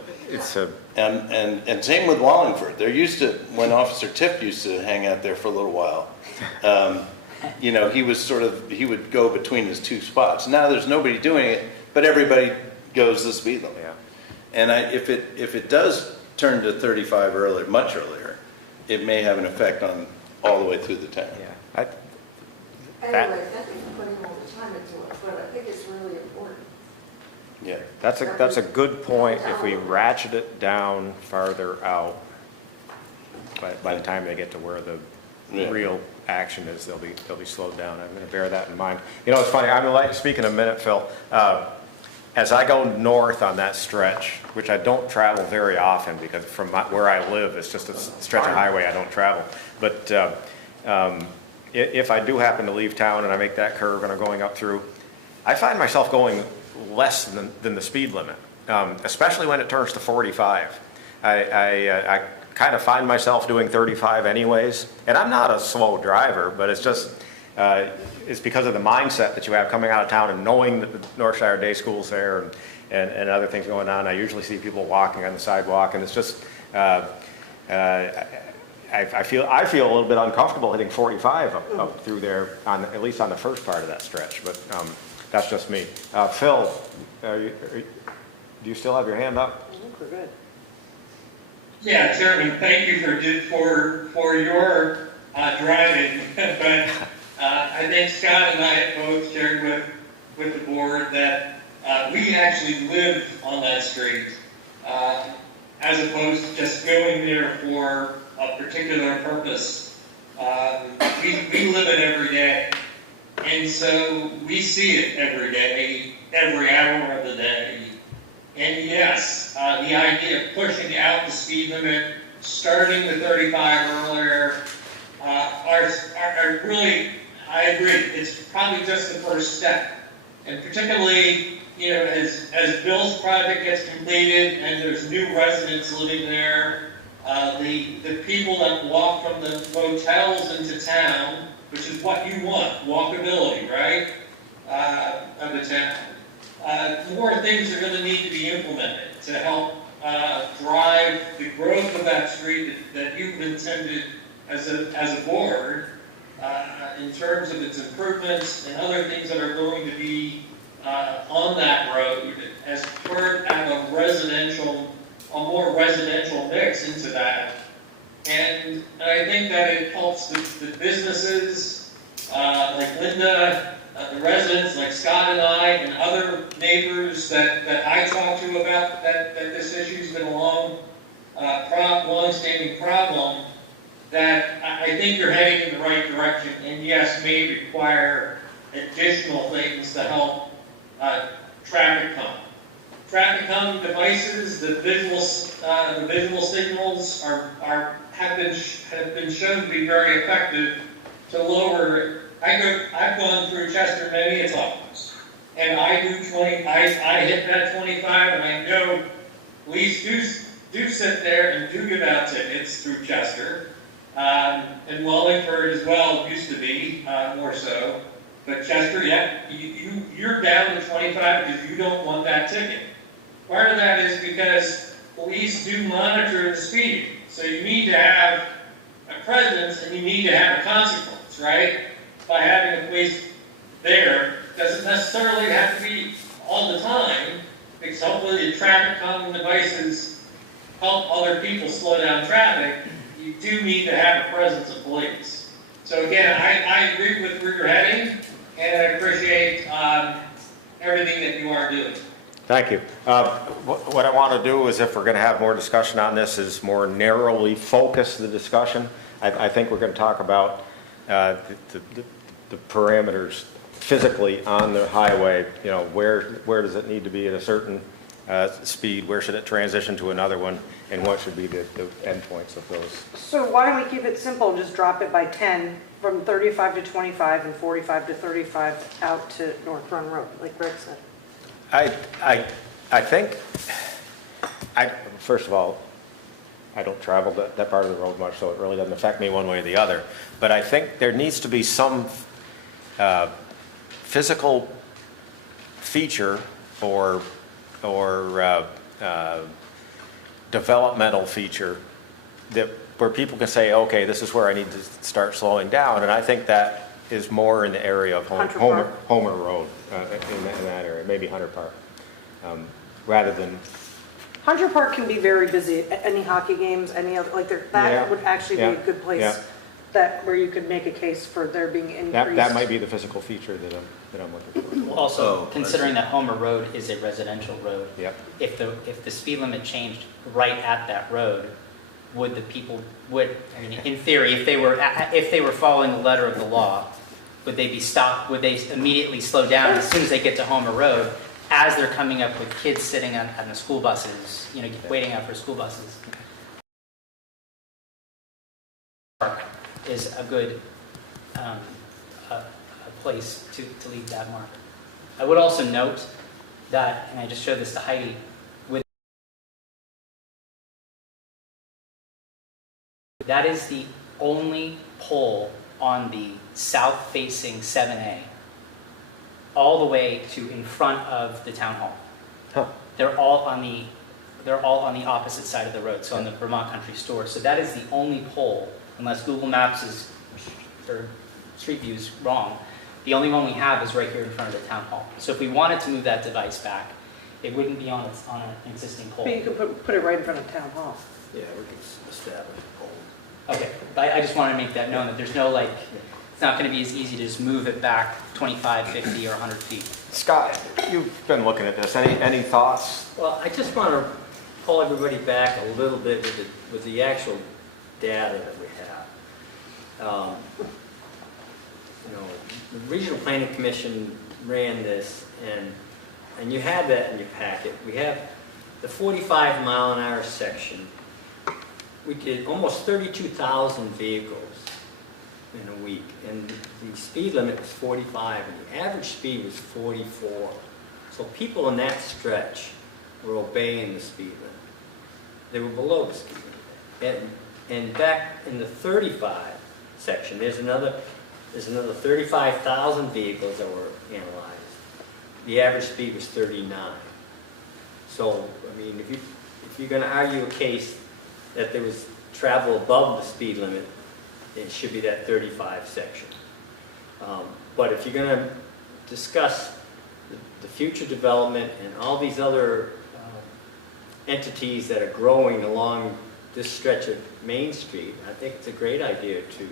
And same with Wallingford. They're used to, when Officer Tiff used to hang out there for a little while, he would go between his two spots. Now there's nobody doing it, but everybody goes the speed limit. Yeah. And if it does turn to 35 earlier, much earlier, it may have an effect on all the way through the town. Yeah. Anyway, thank you for putting all the time into it, but I think it's really important. Yeah. That's a good point. If we ratchet it down farther out, by the time they get to where the real action is, they'll be slowed down. I'm going to bear that in mind. It's funny. I'm speaking a minute, Phil. As I go north on that stretch, which I don't travel very often because from where I live, it's just a stretch of highway I don't travel. But if I do happen to leave town and I make that curve and I'm going up through, I find myself going less than the speed limit, especially when it turns to 45. I kind of find myself doing 35 anyways, and I'm not a slow driver, but it's just it's because of the mindset that you have coming out of town and knowing that the Northshire Day School's there and other things going on. I usually see people walking on the sidewalk, and it's just I feel a little bit uncomfortable hitting 45 up through there, at least on the first part of that stretch. But that's just me. Phil, do you still have your hand up? I think we're good. Yeah, Chairman, thank you for your driving, but I think Scott and I both shared with with the board that we actually live on that street, as opposed to just going there for a particular purpose. We live it every day, and so we see it every day, every hour of the day. And yes, the idea of pushing out the speed limit, starting with 35 earlier, are really, I agree, it's probably just the first step. And particularly, you know, as Bill's project gets completed and there's new residents living there, the people that walk from the hotels into town, which is what you want, walkability, right, of the town. More things are going to need to be implemented to help drive the growth of that street that you've intended as a board, in terms of its improvements and other things that are going to be on that road as part of a more residential mix into that. And I think that it helps the businesses like Linda, the residents like Scott and I, and other neighbors that I talk to about that this issue's been a long-standing problem, that I think you're heading in the right direction, and yes, may require additional things to help traffic calm. Traffic calming devices, the visual signals have been shown to be very effective to lower. I've gone through Chester many a times, and I hit that 25, and I know police do sit there and do give out tickets through Chester, and Wallingford as well used to be, more so. But Chester, yeah, you're down to 25 because you don't want that ticket. Part of that is because police do monitor the speeding, so you need to have a presence and you need to have a consequence, right? By having the police there, doesn't necessarily have to be all the time, because hopefully the traffic calming devices help other people slow down traffic. You do need to have a presence of police. So again, I agree with where you're heading, and I appreciate everything that you are doing. Thank you. What I want to do is, if we're going to have more discussion on this, is more narrowly focus the discussion. I think we're going to talk about the parameters physically on the highway. You know, where does it need to be at a certain speed? Where should it transition to another one? And what should be the endpoints of those? So why don't we keep it simple and just drop it by 10 from 35 to 25 and 45 to 35 out to North Run Road, like Greg said? I think, first of all, I don't travel that part of the road much, so it really doesn't affect me one way or the other. But I think there needs to be some physical feature or developmental feature where people can say, okay, this is where I need to start slowing down. And I think that is more in the area of Homer Road, in that area, maybe Hunter Park, rather than. Hunter Park can be very busy. Any hockey games, any other, like that would actually be a good place where you could make a case for there being increased. That might be the physical feature that I'm looking for. Also, considering that Homer Road is a residential road, if the speed limit changed right at that road, would the people, I mean, in theory, if they were following the letter of the law, would they be stopped? Would they immediately slow down as soon as they get to Homer Road, as they're coming up with kids sitting on the school buses, you know, waiting out for school buses? Park is a good a place to leave that mark. I would also note that, and I just showed this to Heidi, that is the only pole on the south-facing 7A, all the way to in front of the town hall. Huh. They're all on the opposite side of the road, so on the Vermont Country Store. So that is the only pole, unless Google Maps or Street View is wrong. The only one we have is right here in front of the town hall. So if we wanted to move that device back, it wouldn't be on an existing pole. But you could put it right in front of town hall. Yeah, we could establish a pole. Okay, but I just want to make that known that there's no, like, it's not going to be as easy to just move it back 25, 50, or 100 feet. Scott, you've been looking at this. Any thoughts? Well, I just want to pull everybody back a little bit with the actual data that we have. You know, the Regional Planning Commission ran this, and you have that in your packet. We have the 45-mile-an-hour section. We did almost 32,000 vehicles in a week, and the speed limit was 45, and the average speed was 44. So people in that stretch were obeying the speed limit. They were below the speed limit. And back in the 35 section, there's another 35,000 vehicles that were analyzed. The average speed was 39. So, I mean, if you're going to argue a case that there was travel above the speed limit, it should be that 35 section. But if you're going to discuss the future development and all these other entities that are growing along this stretch of Main Street, I think it's a great idea to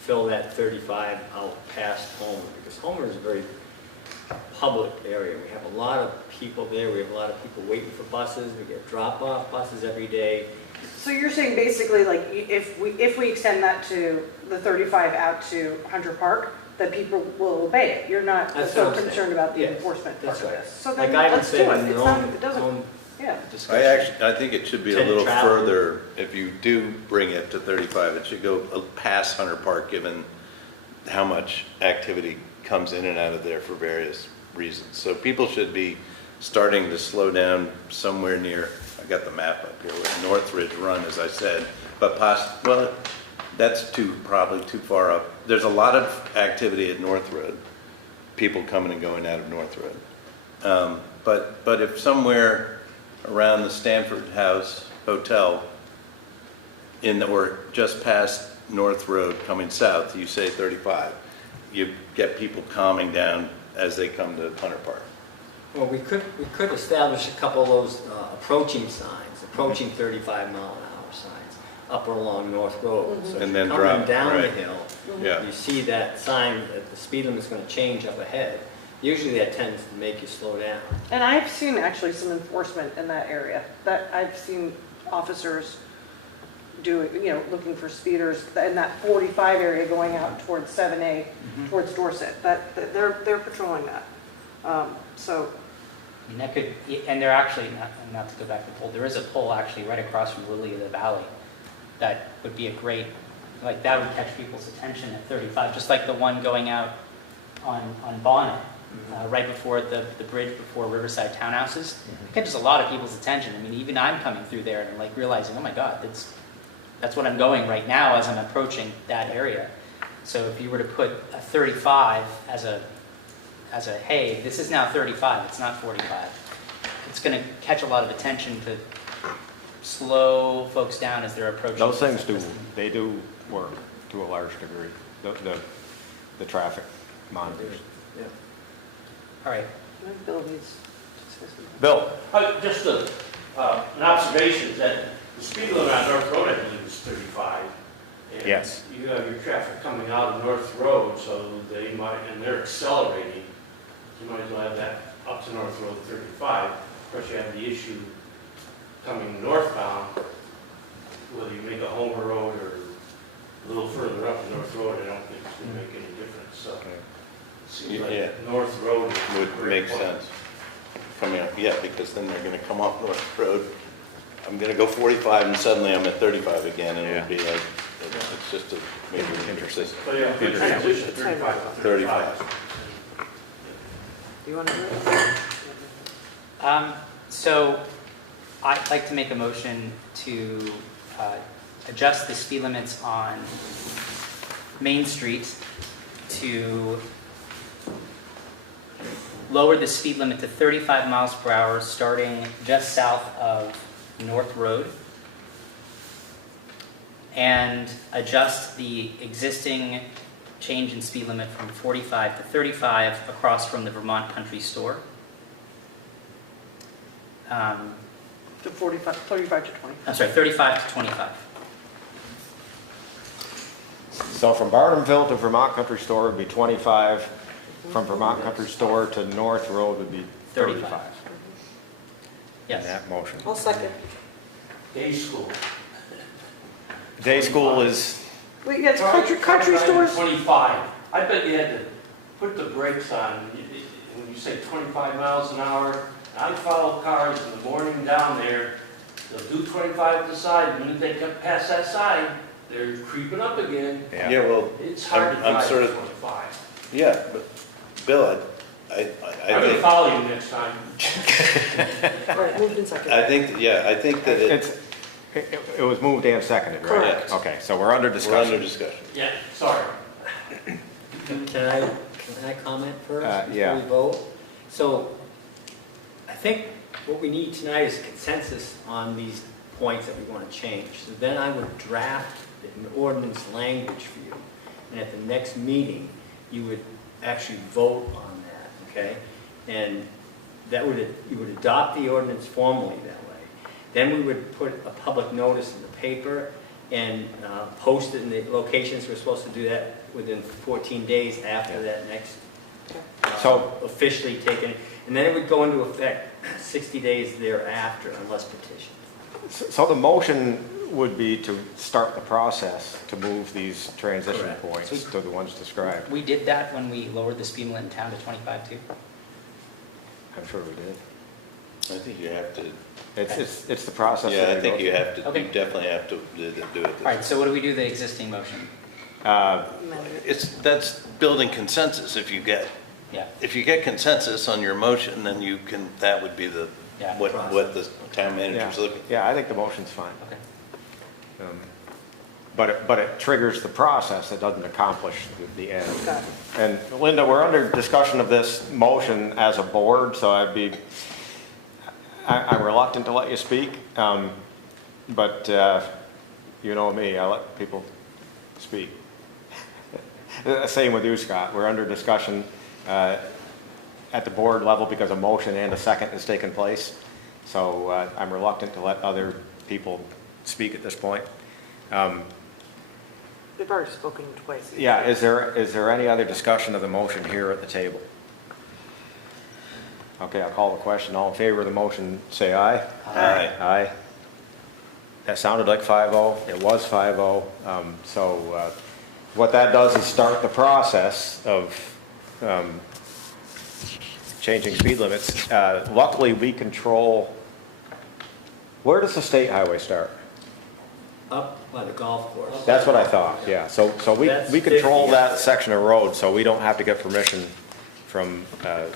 fill that 35 out past Homer, because Homer is a very public area. We have a lot of people there. We have a lot of people waiting for buses. We get drop-off buses every day. So you're saying basically, like, if we extend that to the 35 out to Hunter Park, that people will obey it? You're not That's so what I'm saying. concerned about the Yes, enforcement part that's of right. this? So Like then Ivan let's do said it. in It's the not, own- it doesn't, own yeah. discussion. I think it should be a 10 little travel. further, if you do bring it to 35, it should go past Hunter Park, given how much activity comes in and out of there for various reasons. So people should be starting to slow down somewhere near, I got the map up here, with Northridge Run, as I said, but well, that's probably too far up. There's a lot of activity at North Road, people coming and going out of North Road. But if somewhere around the Stanford House Hotel, or just past North Road coming south, you say 35, you get people calming down as they come to Hunter Park. Well, we could establish a couple of those approaching signs, approaching 35-mile-an-hour signs, up or along North Road. So And if then you're coming drop, down the right. hill, Yeah. you see that sign that the speed limit's going to change up ahead. Usually that tends to make you slow down. And I've seen actually some enforcement in that area. That I've seen officers doing, looking for speeders in that 45 area going out towards 7A, towards Dorset. That they're patrolling that. So. And that could, and they're actually, not to go back to the pole, there is a pole actually right across from Lily of the Valley that would be a great, like that would catch people's attention at 35, just like the one going out on Bonnet, right before the bridge before Riverside Townhouses. It catches a lot of people's attention. I mean, even I'm coming through there and I'm like realizing, oh my God, that's what I'm going right now as I'm approaching that area. So if you were to put a 35 as a, hey, this is now 35, it's not 45, it's going to catch a lot of attention to slow folks down as they're approaching. Those things they do work to a large degree, the traffic monitors. Yeah. All right. Bill needs to say something. Bill? Just an observation that the speed limit on North Road, I believe, is 35. And Yes. you have your traffic coming out of North Road, so and they're accelerating. You might as well have that up to North Road 35. Of course, you have the issue coming northbound, whether you make a Homer Road or a little further up North Road, I don't think it's going to make any difference. So it seems like Yeah. North Road is a Would great make point. sense. Coming up, yeah, because then they're gonna come off North Road. I'm gonna go 45 and suddenly I'm at 35 again, and it'll be like, it's just a maybe interesting. So yeah, good transition, 35 to 35. Do you want to do it? So I'd like to make a motion to adjust the speed limits on Main Street to lower the speed limit to 35 miles per hour starting just south of North Road, and adjust the existing change in speed limit from 45 to 35 across from the Vermont Country Store. To 35 to 20. I'm sorry, 35 to 25. So from Barnumville to Vermont Country Store would be 25, from Vermont Country Store to North Road would be 35. 35. Yes. In that motion. I'll second. Day school. Day school is, Wait, yeah, it's country stores. 25. I bet you had to put the brakes on. When you say 25 miles an hour, I follow cars in the morning down there. They'll do 25 to the side. The minute they come past that side, they're creeping up again. Yeah, well, It's hard to I'm drive sort at of- 25. Yeah, but Bill, I I'm gonna think, follow you next time. All right, moved and seconded. I think, yeah, I think that it was moved and seconded, right? Correct. Okay, so we're under we're discussion. under discussion. Yeah, sorry. Can I comment first yeah. before we vote? So, I think what we need tonight is a consensus on these points that we want to change. So then I would draft an ordinance language for you, and at the next meeting, you would actually vote on that, okay? And that would, you would adopt the ordinance formally that way. Then we would put a public notice in the paper and post it in the locations. We're supposed to do that within 14 days after that next So- officially taken. And then it would go into effect 60 days thereafter unless petitioned. So the motion would be to start the process to move these transition Correct. points to the ones described. We did that when we lowered the speed limit in town to 25 too. I'm sure we did. I think you have to, It's the process. yeah, that I we think go you through. have to, Okay. you definitely have to do it. All right, so what do we do the existing motion? That's building consensus. Yeah. If you get consensus on your motion, then you can, that would be the, Yeah. what the town manager's Yeah. looking. Yeah, I think the motion's fine. Okay. But it triggers the process, it doesn't accomplish the end. Got it. And Linda, we're under discussion of this motion as a board, so I'm reluctant to let you speak. But you know me, I let people speak. Same with you, Scott. We're under discussion at the board level because a motion and a second has taken place. So I'm reluctant to let other people speak at this point. They've already spoken twice. Yeah, is there any other discussion of the motion here at the table? Okay, I'll call the question. All in favor of the motion, say aye. Aye. Aye. That sounded like 5-0. It was 5-0. So what that does is start the process of changing speed limits. Luckily, we control, where does the state highway start? Up by the golf course. That's what I thought, yeah. So That's we control 50. that section of road, so we don't have to get permission from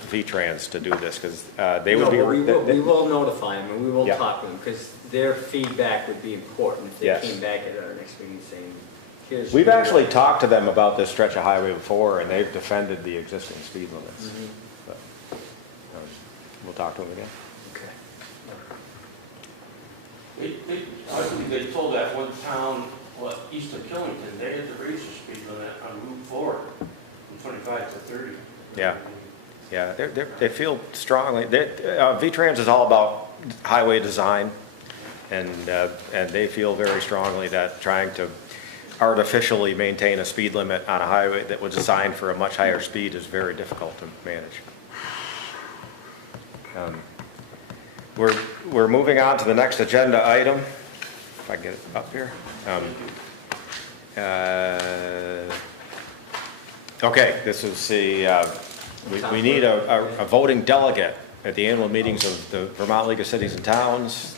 V-Trans to do this, because they would be. No, but we will notify them, and we will Yeah. talk to them, because their feedback would be important if they Yes. came back at our next meeting saying, here's. We've actually talked to them about this stretch of highway before, and they've defended the existing speed limits. Mhm. But, we'll talk to them again. Okay. I believe they told that one town, east of Killington, they had to raise the speed limit on Route 4 from 25 to 30. Yeah. Yeah, they feel strongly, V-Trans is all about highway design, and they feel very strongly that trying to artificially maintain a speed limit on a highway that was designed for a much higher speed is very difficult to manage. We're moving on to the next agenda item, if I get it up here. Okay, this is we need a voting delegate at the annual meetings of the Vermont League of Cities and Towns,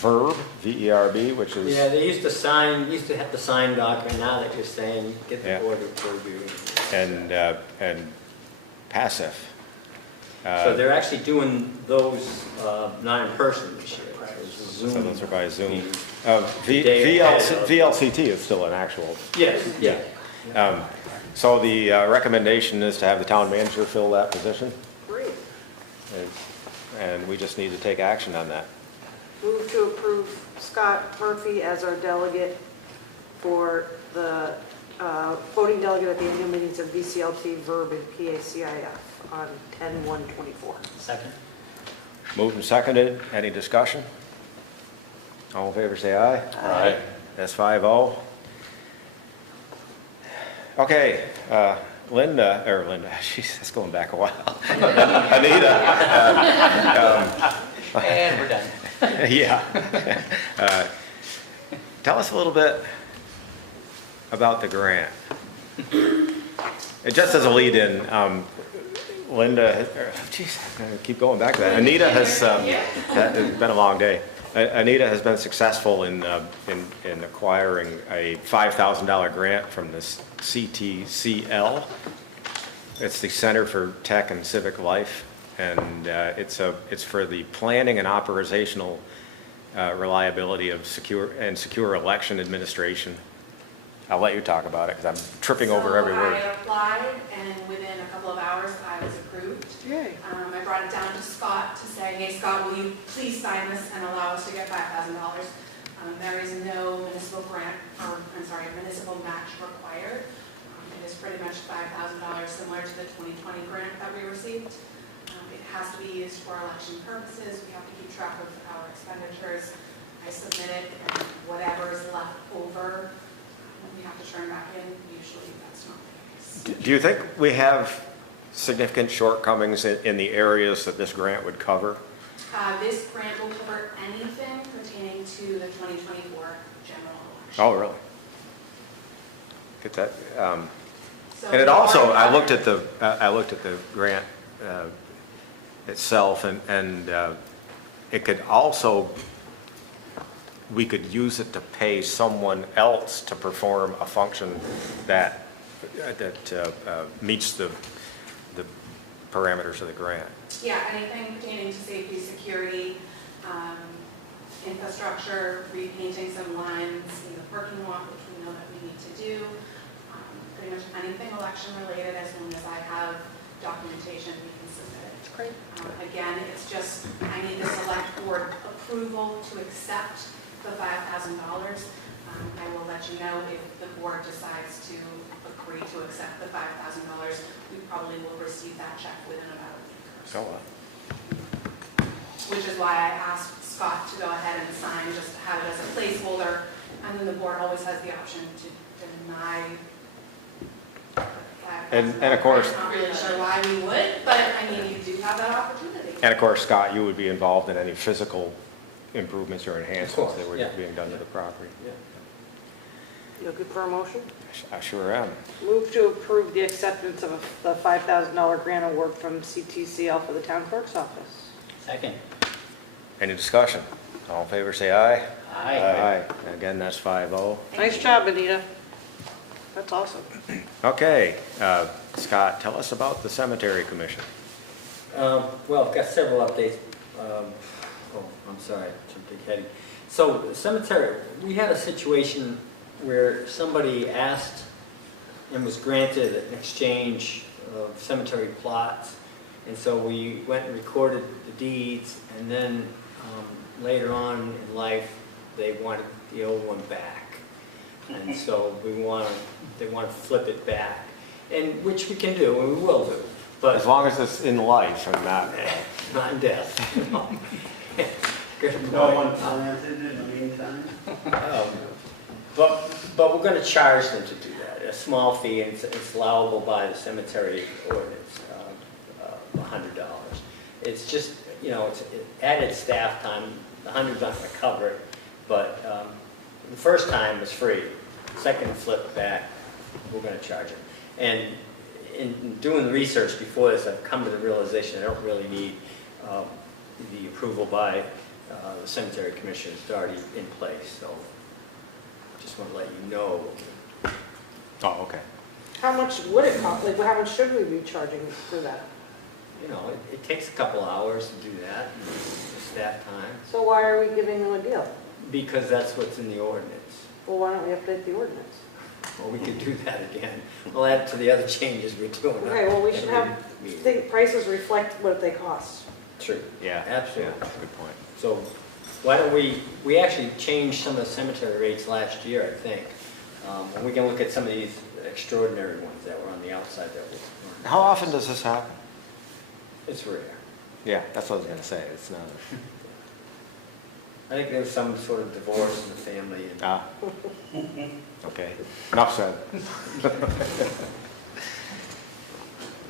VERB, V-E-R-B, which is. Yeah, they used to have the sign document, now they're just saying, get the Yeah. board to approve you. And passive. So they're actually doing those, not in person this year. Zoom. So those are by Zoom. meetings. VLCT is still an actual. Yes, yeah. So the recommendation is to have the town manager fill that position, Great. and we just need to take action on that. Move to approve Scott Murphy as our delegate for the voting delegate at the annual meetings of VCLT, VERB, and PACIF on 10/1/24. Second? Moved and seconded. Any discussion? All in favor, say aye. Aye. That's 5-0. Okay, Linda, jeez, that's going back a while. Anita. And we're done. Yeah. Tell us a little bit about the grant. Just as a lead-in, Linda, geez, I'm gonna keep going back to that. Anita has, it's been a long day. Anita has been successful in acquiring a $5,000 grant from the CTCL. It's the Center for Tech and Civic Life, and it's for the planning and operational reliability of secure election administration. I'll let you talk about it because I'm tripping over every word. I applied, and within a couple of hours, I was approved. Yay. I brought it down to Scott to say, hey, Scott, will you please sign this and allow us to get $5,000? There is no municipal municipal match required. It is pretty much $5,000, similar to the 2020 grant that we received. It has to be used for election purposes. We have to keep track of our expenditures. I submit it, and whatever is left over, we have to turn back in. Usually that's not the case. Do you think we have significant shortcomings in the areas that this grant would cover? This grant will cover anything pertaining to the 2024 general election. Oh, really? Get that. So And it also, I looked at the grant itself, and it could also, we could use it to pay someone else to perform a function that meets the parameters of the grant. Yeah, anything pertaining to safety, security, infrastructure, repainting some lines in the parking lot, which we know that we need to do. Pretty much anything election related, as long as I have documentation, we can submit it. That's great. Again, it's just, I need the select board approval to accept the $5,000. I will let you know if the board decides to agree to accept the $5,000. We probably will receive that check within about a week or so. Which is why I asked Scott to go ahead and sign, just to have it as a placeholder, and then the board always has the option to deny. And of course, I'm not really sure why we would, but I mean, you do have that opportunity. and of course, Scott, you would be involved in any physical improvements or enhancements course, that were yeah. being done to the property. You looking for a motion? I sure am. Move to approve the acceptance of the $5,000 grant award from CTCL for the town clerk's office. Second. Any discussion? All in favor, say aye. Aye. Aye. Again, that's 5-0. Nice job, Anita. That's awesome. Okay, Scott, tell us about the cemetery commission. Well, I've got several updates. I'm sorry, jumped ahead. So the cemetery, we had a situation where somebody asked and was granted an exchange of cemetery plots. And so we went and recorded the deeds, and then later on in life, they wanted the old one back. And so they want to flip it back, and which we can do, and we will do. But As long as it's in life and not... not in death. Good No point. one commented in the meantime? But we're going to charge them to do that, a small fee, and it's allowable by the cemetery ordinance, $100. It's just, it's added staff time, the $100's not going to cover it, but the first time was free, second flip back, we're going to charge it. And in doing the research before this, I've come to the realization I don't really need the approval by the cemetery commission. It's already in place, so just want to let you know. Oh, okay. How much would it cost? Like, how much should we be charging for that? It takes a couple hours to do that, and the staff time, So why are we giving them a deal? because that's what's in the ordinance. Well, why don't we update the ordinance? Well, we could do that again. We'll add to the other changes we're doing. Okay, well, we should have, think prices reflect what they cost. True. Yeah. Absolutely. Yeah, that's a good point. So why don't we actually changed some of the cemetery rates last year, I think. And we can look at some of these extraordinary ones that were on the outside that were. How often does this happen? It's rare. Yeah, that's what I was going to say. It's not... I think there was some sort of divorce in the family. And Okay. Enough said.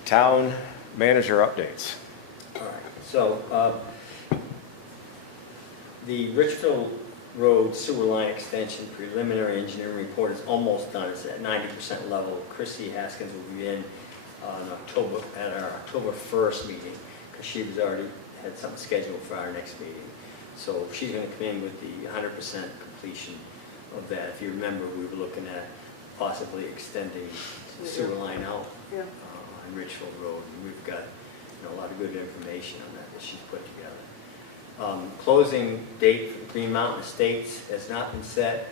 town manager updates. All right, so, the Richfield Road sewer line extension preliminary engineering report is almost done. It's at 90% level. Chrissy Haskins will be in at our October 1st meeting, because she was already had something scheduled for our next meeting. So she's going to come in with the 100% completion of that. If you remember, we were looking at possibly extending the sewer line out on Richfield Road. And we've got a lot of good information on that she's put together. Closing date for the Green Mountain Estates has not been set.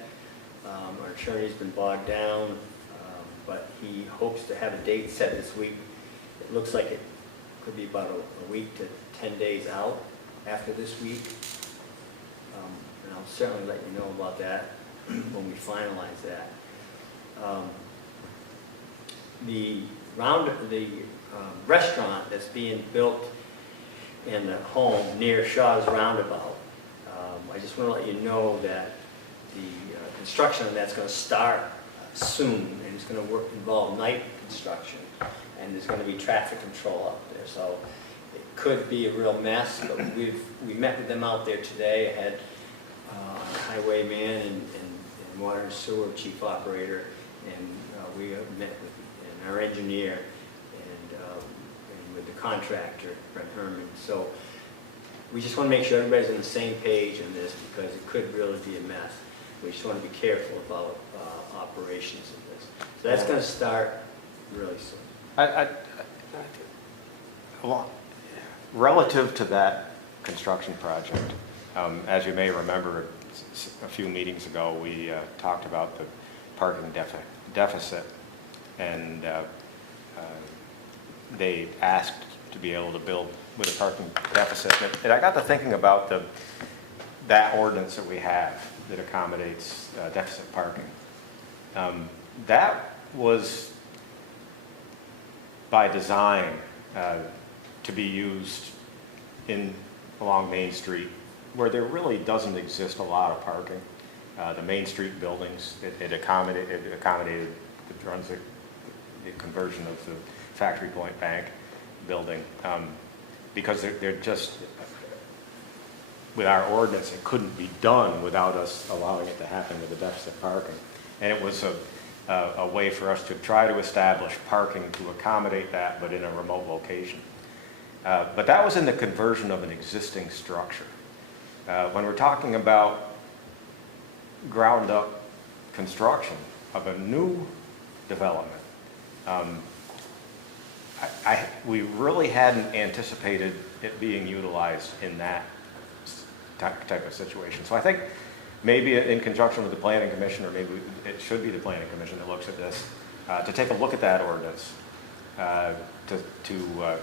Our attorney's been bogged down, but he hopes to have a date set this week. It looks like it could be about a week to 10 days out after this week. And I'll certainly let you know about that when we finalize that. The restaurant that's being built in the home near Shaw's Roundabout, I just want to let you know that the construction on that's going to start soon, and it's going to involve night construction, and there's going to be traffic control up there. So it could be a real mess, but we met with them out there today. I had highwayman and water and sewer chief operator, and we met with our engineer and with the contractor, Brent Herman. So we just want to make sure everybody's on the same page in this, because it could really be a mess. We just want to be careful about operations of this. So that's going to start really soon. Relative to that construction project, as you may remember, a few meetings ago, we talked about the parking deficit, and they asked to be able to build with a parking deficit. And I got to thinking about that ordinance that we have that accommodates deficit parking. That was by design to be used along Main Street, where there really doesn't exist a lot of parking. The Main Street buildings, it accommodated the conversion of the Factory Point Bank building, because they're just, with our ordinance, it couldn't be done without us allowing it to happen with the deficit parking. And it was a way for us to try to establish parking to accommodate that, but in a remote location. But that was in the conversion of an existing structure. When we're talking about ground up construction of a new development, we really hadn't anticipated it being utilized in that type of situation. So I think maybe in conjunction with the Planning Commission, or maybe it should be the Planning Commission that looks at this, to take a look at that ordinance, to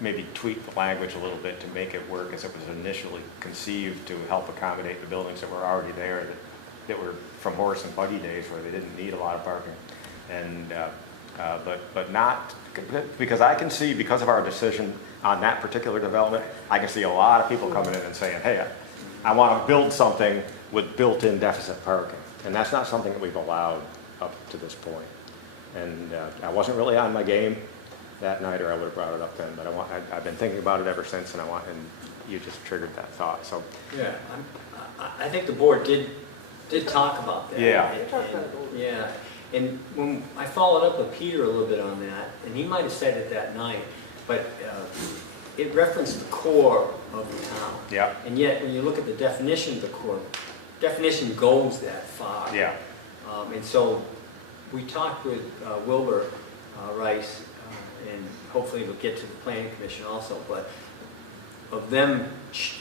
maybe tweak the language a little bit to make it work as it was initially conceived, to help accommodate the buildings that were already there, that were from horse and buggy days where they didn't need a lot of parking. And but not, because I can see, because of our decision on that particular development, I can see a lot of people coming in and saying, hey, I want to build something with built-in deficit parking. And that's not something that we've allowed up to this point. And I wasn't really on my game that night, or I would have brought it up then, but I've been thinking about it ever since, and you just triggered that thought. So yeah, I think the board did talk about that. Yeah. Yeah. And when I followed up with Peter a little bit on that, and he might have said it that night, but it referenced the core of the town. Yeah. And yet, when you look at the definition of the core, definition goes that far. Yeah. And so we talked with Wilbur Rice, and hopefully we'll get to the Planning Commission also, but of them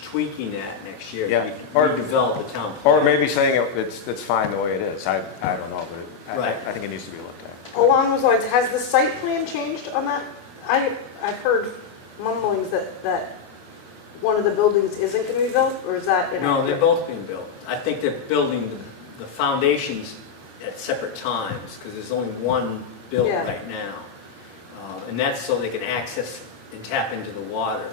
tweaking that next year, Yeah. or develop the town plan. Or maybe saying it's fine the way it is. I don't know, but Right. I think it needs to be looked at. Along those lines, has the site plan changed on that? I've heard mumblings that one of the buildings isn't going to be built, or is that inaccurate? No, they're both being built. I think they're building the foundations at separate times, because there's only one built Yeah. right now. And that's so they can access and tap into the water.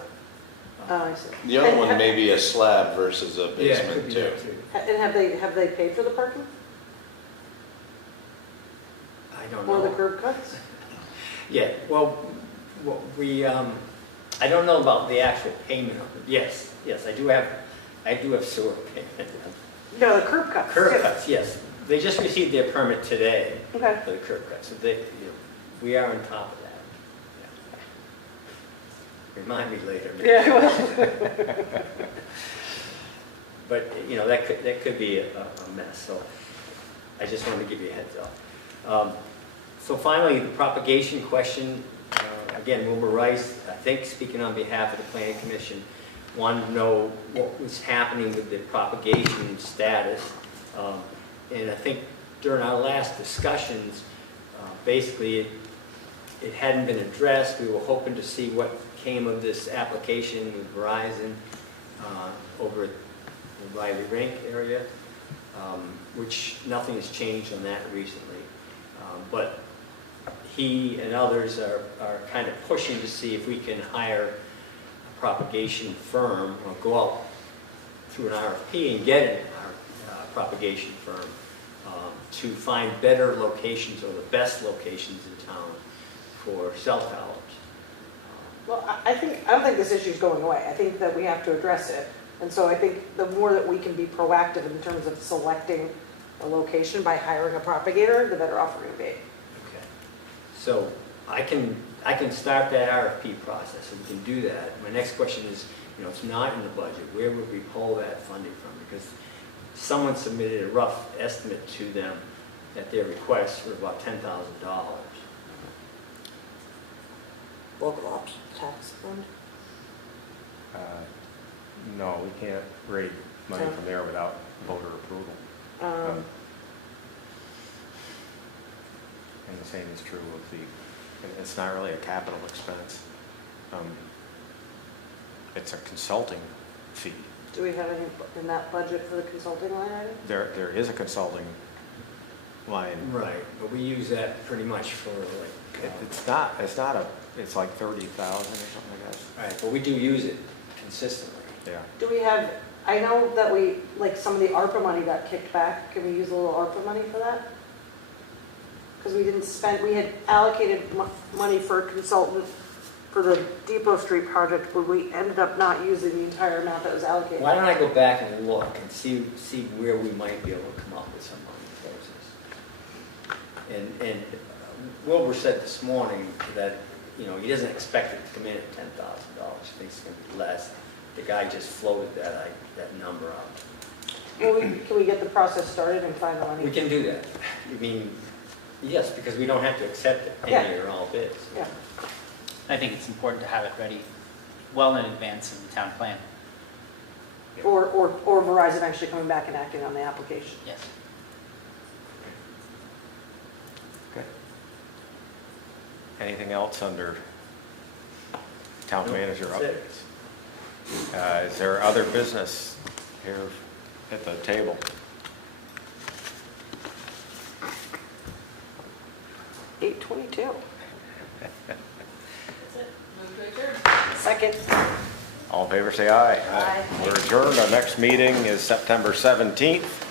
Oh, I see. The other one may be a slab versus a Yeah, it could basement be too. that too. And have they paid for the parking? I don't Or the know. curb cuts? Yeah, well, Well, I don't know about the actual payment of it. Yes, I do have sewer payment. No, the curb cuts. Curb too. cuts, yes. They just received their permit today Okay. for the curb cuts, so we are on top of that. Yeah. Remind me later. Yeah, well. But, that could be a mess, so I just wanted to give you a heads up. So finally, the propagation question, again, Wilbur Rice, I think speaking on behalf of the Planning Commission, wanted to know what was happening with the propagation status. And I think during our last discussions, basically it hadn't been addressed. We were hoping to see what came of this application with Verizon over at the Riley Rink area, which nothing has changed on that recently. But he and others are kind of pushing to see if we can hire a propagation firm or go out through an RFP and get a propagation firm to find better locations or the best locations in town for cell towers. Well, I don't think this issue is going away. I think that we have to address it. And so I think the more that we can be proactive in terms of selecting a location by hiring a propagator, the better off we're going to be. Okay. So I can start that RFP process, and we can do that. My next question is, it's not in the budget. Where would we pull that funding from? Because someone submitted a rough estimate to them at their request for about $10,000. Local option tax fund? No, we can't raise money from there without voter approval. And the same is true of it's not really a capital expense. It's a consulting fee. Do we have any in that budget for the consulting line item? There is a consulting line. Right, but we use that pretty much for like... It's like 30,000 or something like that. Right, but we do use it consistently. Yeah. Do we have, I know that like some of the ARPA money got kicked back. Can we use a little ARPA money for that? Because we had allocated money for a consultant for the Depot Street project, but we ended up not using the entire amount that was allocated. Why don't I go back and look and see where we might be able to come up with some money for this. And Wilbur said this morning that, he doesn't expect it to come in at $10,000. He thinks it's going to be less. The guy just floated that number out. Well, can we get the process started and find the money? We can do that. Yes, because we don't have to accept any or all bids. Yeah. I think it's important to have it ready well in advance of the town plan. Or Verizon actually coming back and acting on the application. Yes. Okay. Anything else under town manager updates? Is there other business here at the table? $8:22. That's it. Move to adjourn. Second. All in favor, say aye. Aye. We're adjourned. Our next meeting is September 17th.